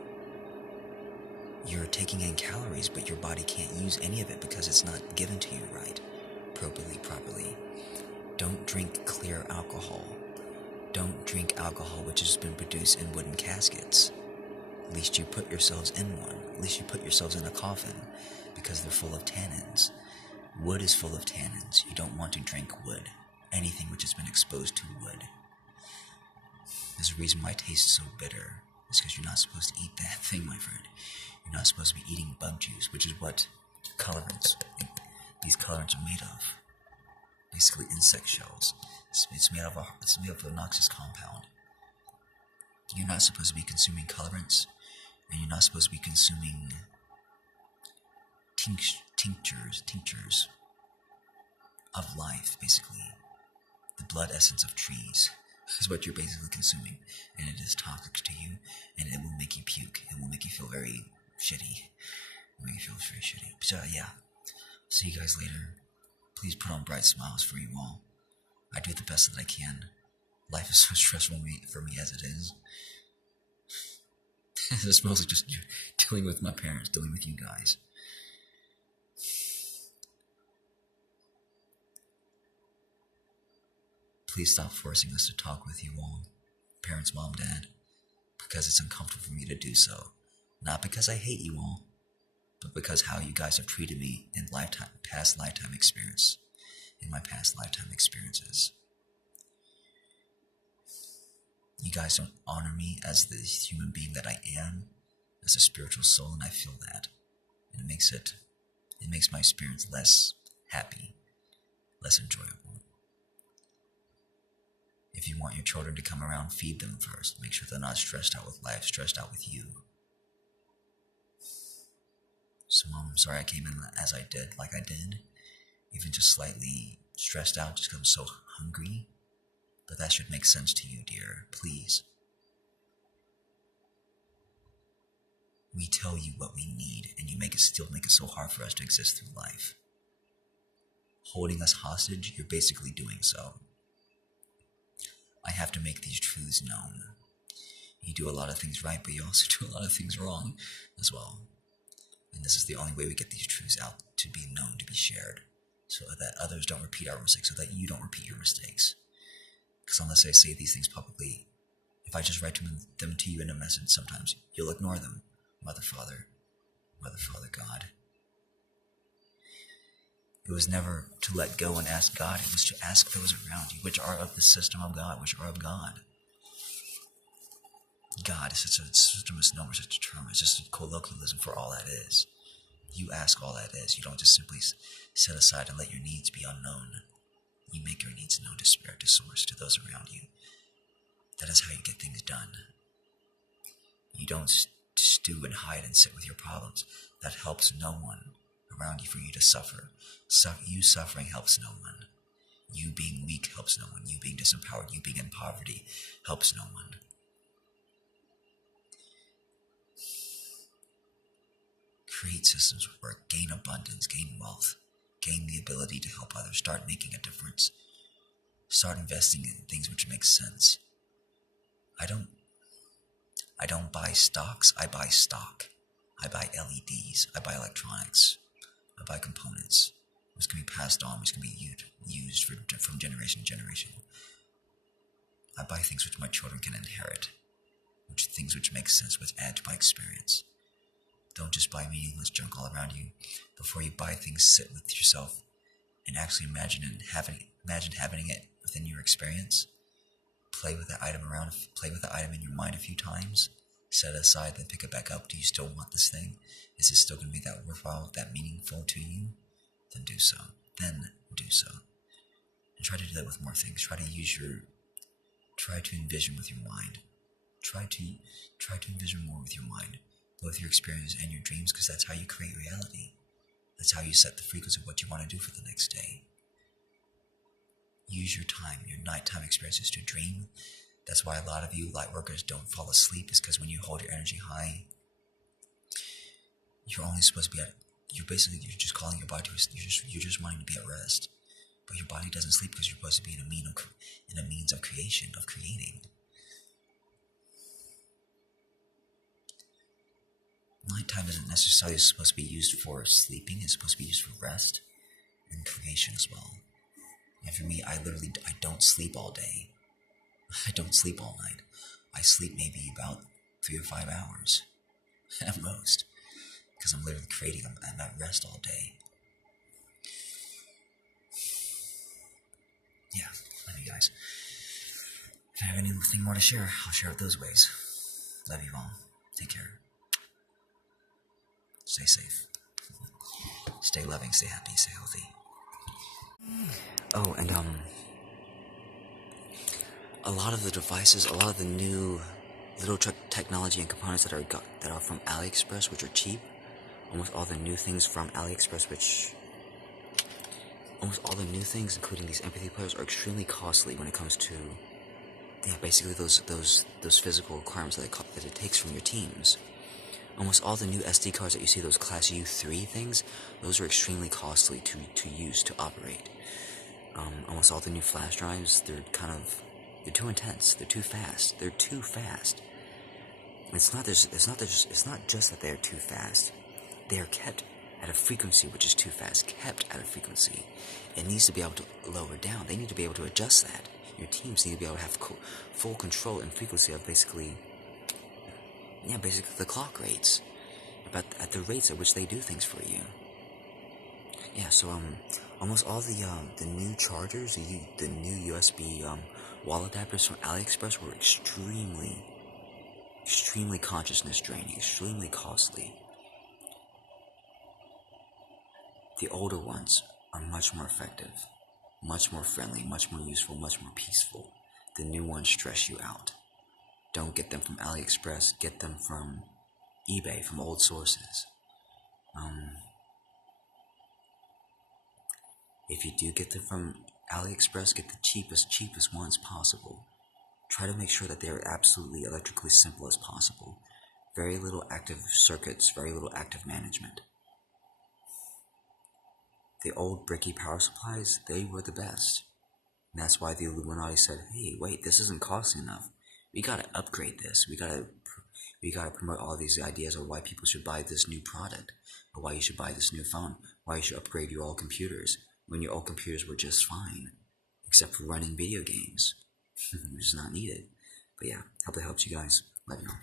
You're taking in calories, but your body can't use any of it because it's not given to you right, properly. Don't drink clear alcohol. Don't drink alcohol which has been produced in wooden caskets. At least you put yourselves in one. At least you put yourselves in a coffin. because they're full of tannins. Wood is full of tannins. You don't want to drink wood. Anything which has been exposed to wood. There's a reason why it tastes so bitter. It's because you're not supposed to eat that thing, my friend. You're not supposed to be eating bug juice, which is what these colorants are made of. Basically insect shells. It's made of a noxious compound. You're not supposed to be consuming colorants, and you're not supposed to be consuming tinctures of life, basically. The blood essence of trees is what you're basically consuming, and it is toxic to you, and it will make you puke. It will make you feel very shitty. It will make you feel very shitty. So yeah, see you guys later. Please put on bright smiles for you all. I do the best that I can. Life is so stressful for me as it is. It's mostly just dealing with my parents, dealing with you guys. Please stop forcing us to talk with you all, parents, mom, dad, because it's uncomfortable for me to do so. Not because I hate you all, but because how you guys have treated me in my past lifetime experiences. You guys don't honor me as the human being that I am, as a spiritual soul, and I feel that. And it makes my experience less happy, less enjoyable. If you want your children to come around, feed them first. Make sure they're not stressed out with life, stressed out with you. So Mom, I'm sorry I came in as I did, like I did. Even just slightly stressed out just because I'm so hungry. But that should make sense to you, dear. Please. We tell you what we need, and you still make it so hard for us to exist through life. Holding us hostage, you're basically doing so. I have to make these truths known. You do a lot of things right, but you also do a lot of things wrong as well. And this is the only way we get these truths out to be known, to be shared, so that others don't repeat our mistakes, so that you don't repeat your mistakes. Because unless I say these things publicly, if I just write them to you in a message, sometimes you'll ignore them. Mother, Father, God. It was never to let go and ask God. It was to ask those around you, which are of the system of God, which are of God. God is such a misnomer, such a term. It's just a colloquialism for all that is. You ask all that is. You don't just simply set aside and let your needs be unknown. You make your needs known to Spirit, to Source, to those around you. That is how you get things done. You don't stew and hide and sit with your problems. That helps no one around you for you to suffer. You suffering helps no one. You being weak helps no one. You being disempowered, you being in poverty helps no one. Create systems of work, gain abundance, gain wealth, gain the ability to help others, start making a difference. Start investing in things which make sense. I don't buy stocks, I buy stock. I buy LEDs, I buy electronics, I buy components, which can be passed on, which can be used from generation to generation. I buy things which my children can inherit, things which make sense, which add to my experience. Don't just buy meaningless junk all around you. Before you buy things, sit with yourself and actually imagine having it within your experience. Play with the item in your mind a few times. Set it aside, then pick it back up. Do you still want this thing? Is it still going to be that worthwhile, that meaningful to you? Then do so. And try to do that with more things. Try to envision with your mind. Try to envision more with your mind, both your experiences and your dreams, because that's how you create reality. That's how you set the frequency of what you want to do for the next day. Use your time, your nighttime experiences to dream. That's why a lot of you light workers don't fall asleep, is because when you hold your energy high, you're only supposed to be you're just calling your body to, you're just wanting to be at rest. But your body doesn't sleep because you're supposed to be in a means of creation, of creating. Nighttime isn't necessarily supposed to be used for sleeping. It's supposed to be used for rest and creation as well. And for me, I don't sleep all day. I don't sleep all night. I sleep maybe about 3 or 5 hours at most, because I'm literally creating them at night rest all day. Yeah, love you guys. If I have anything more to share, I'll share it those ways. Love you all. Take care. Stay safe. Stay loving, stay happy, stay healthy. Oh, and a lot of the devices, a lot of the new little technology and components that are from AliExpress, which are cheap. Almost all the new things from AliExpress, including these MP3 players, are extremely costly when it comes to, basically those physical requirements that it takes from your teams. Almost all the new SD cards that you see, those Class U3 things, those are extremely costly to use, to operate. Almost all the new flash drives, they're too intense, they're too fast. It's not just that they're too fast. They are kept at a frequency which is too fast, kept at a frequency. It needs to be able to lower down. They need to be able to adjust that. Your teams need to be able to have full control and frequency of basically the clock rates, at the rates at which they do things for you. Yeah, so almost all the new chargers, the new USB wall adapters from AliExpress were extremely consciousness draining, extremely costly. The older ones are much more effective, much more friendly, much more useful, much more peaceful. The new ones stress you out. Don't get them from AliExpress, get them from eBay, from old sources. If you do get them from AliExpress, get the cheapest ones possible. Try to make sure that they are absolutely electrically simple as possible. Very little active circuits, very little active management. The old bricky power supplies, they were the best. And that's why the Illuminati said, hey, wait, this isn't costing enough. We gotta upgrade this. We gotta promote all these ideas of why people should buy this new product, or why you should buy this new phone, why you should upgrade your old computers, when your old computers were just fine, except for running video games. Which is not needed. But yeah, hope that helps you guys. Love you all.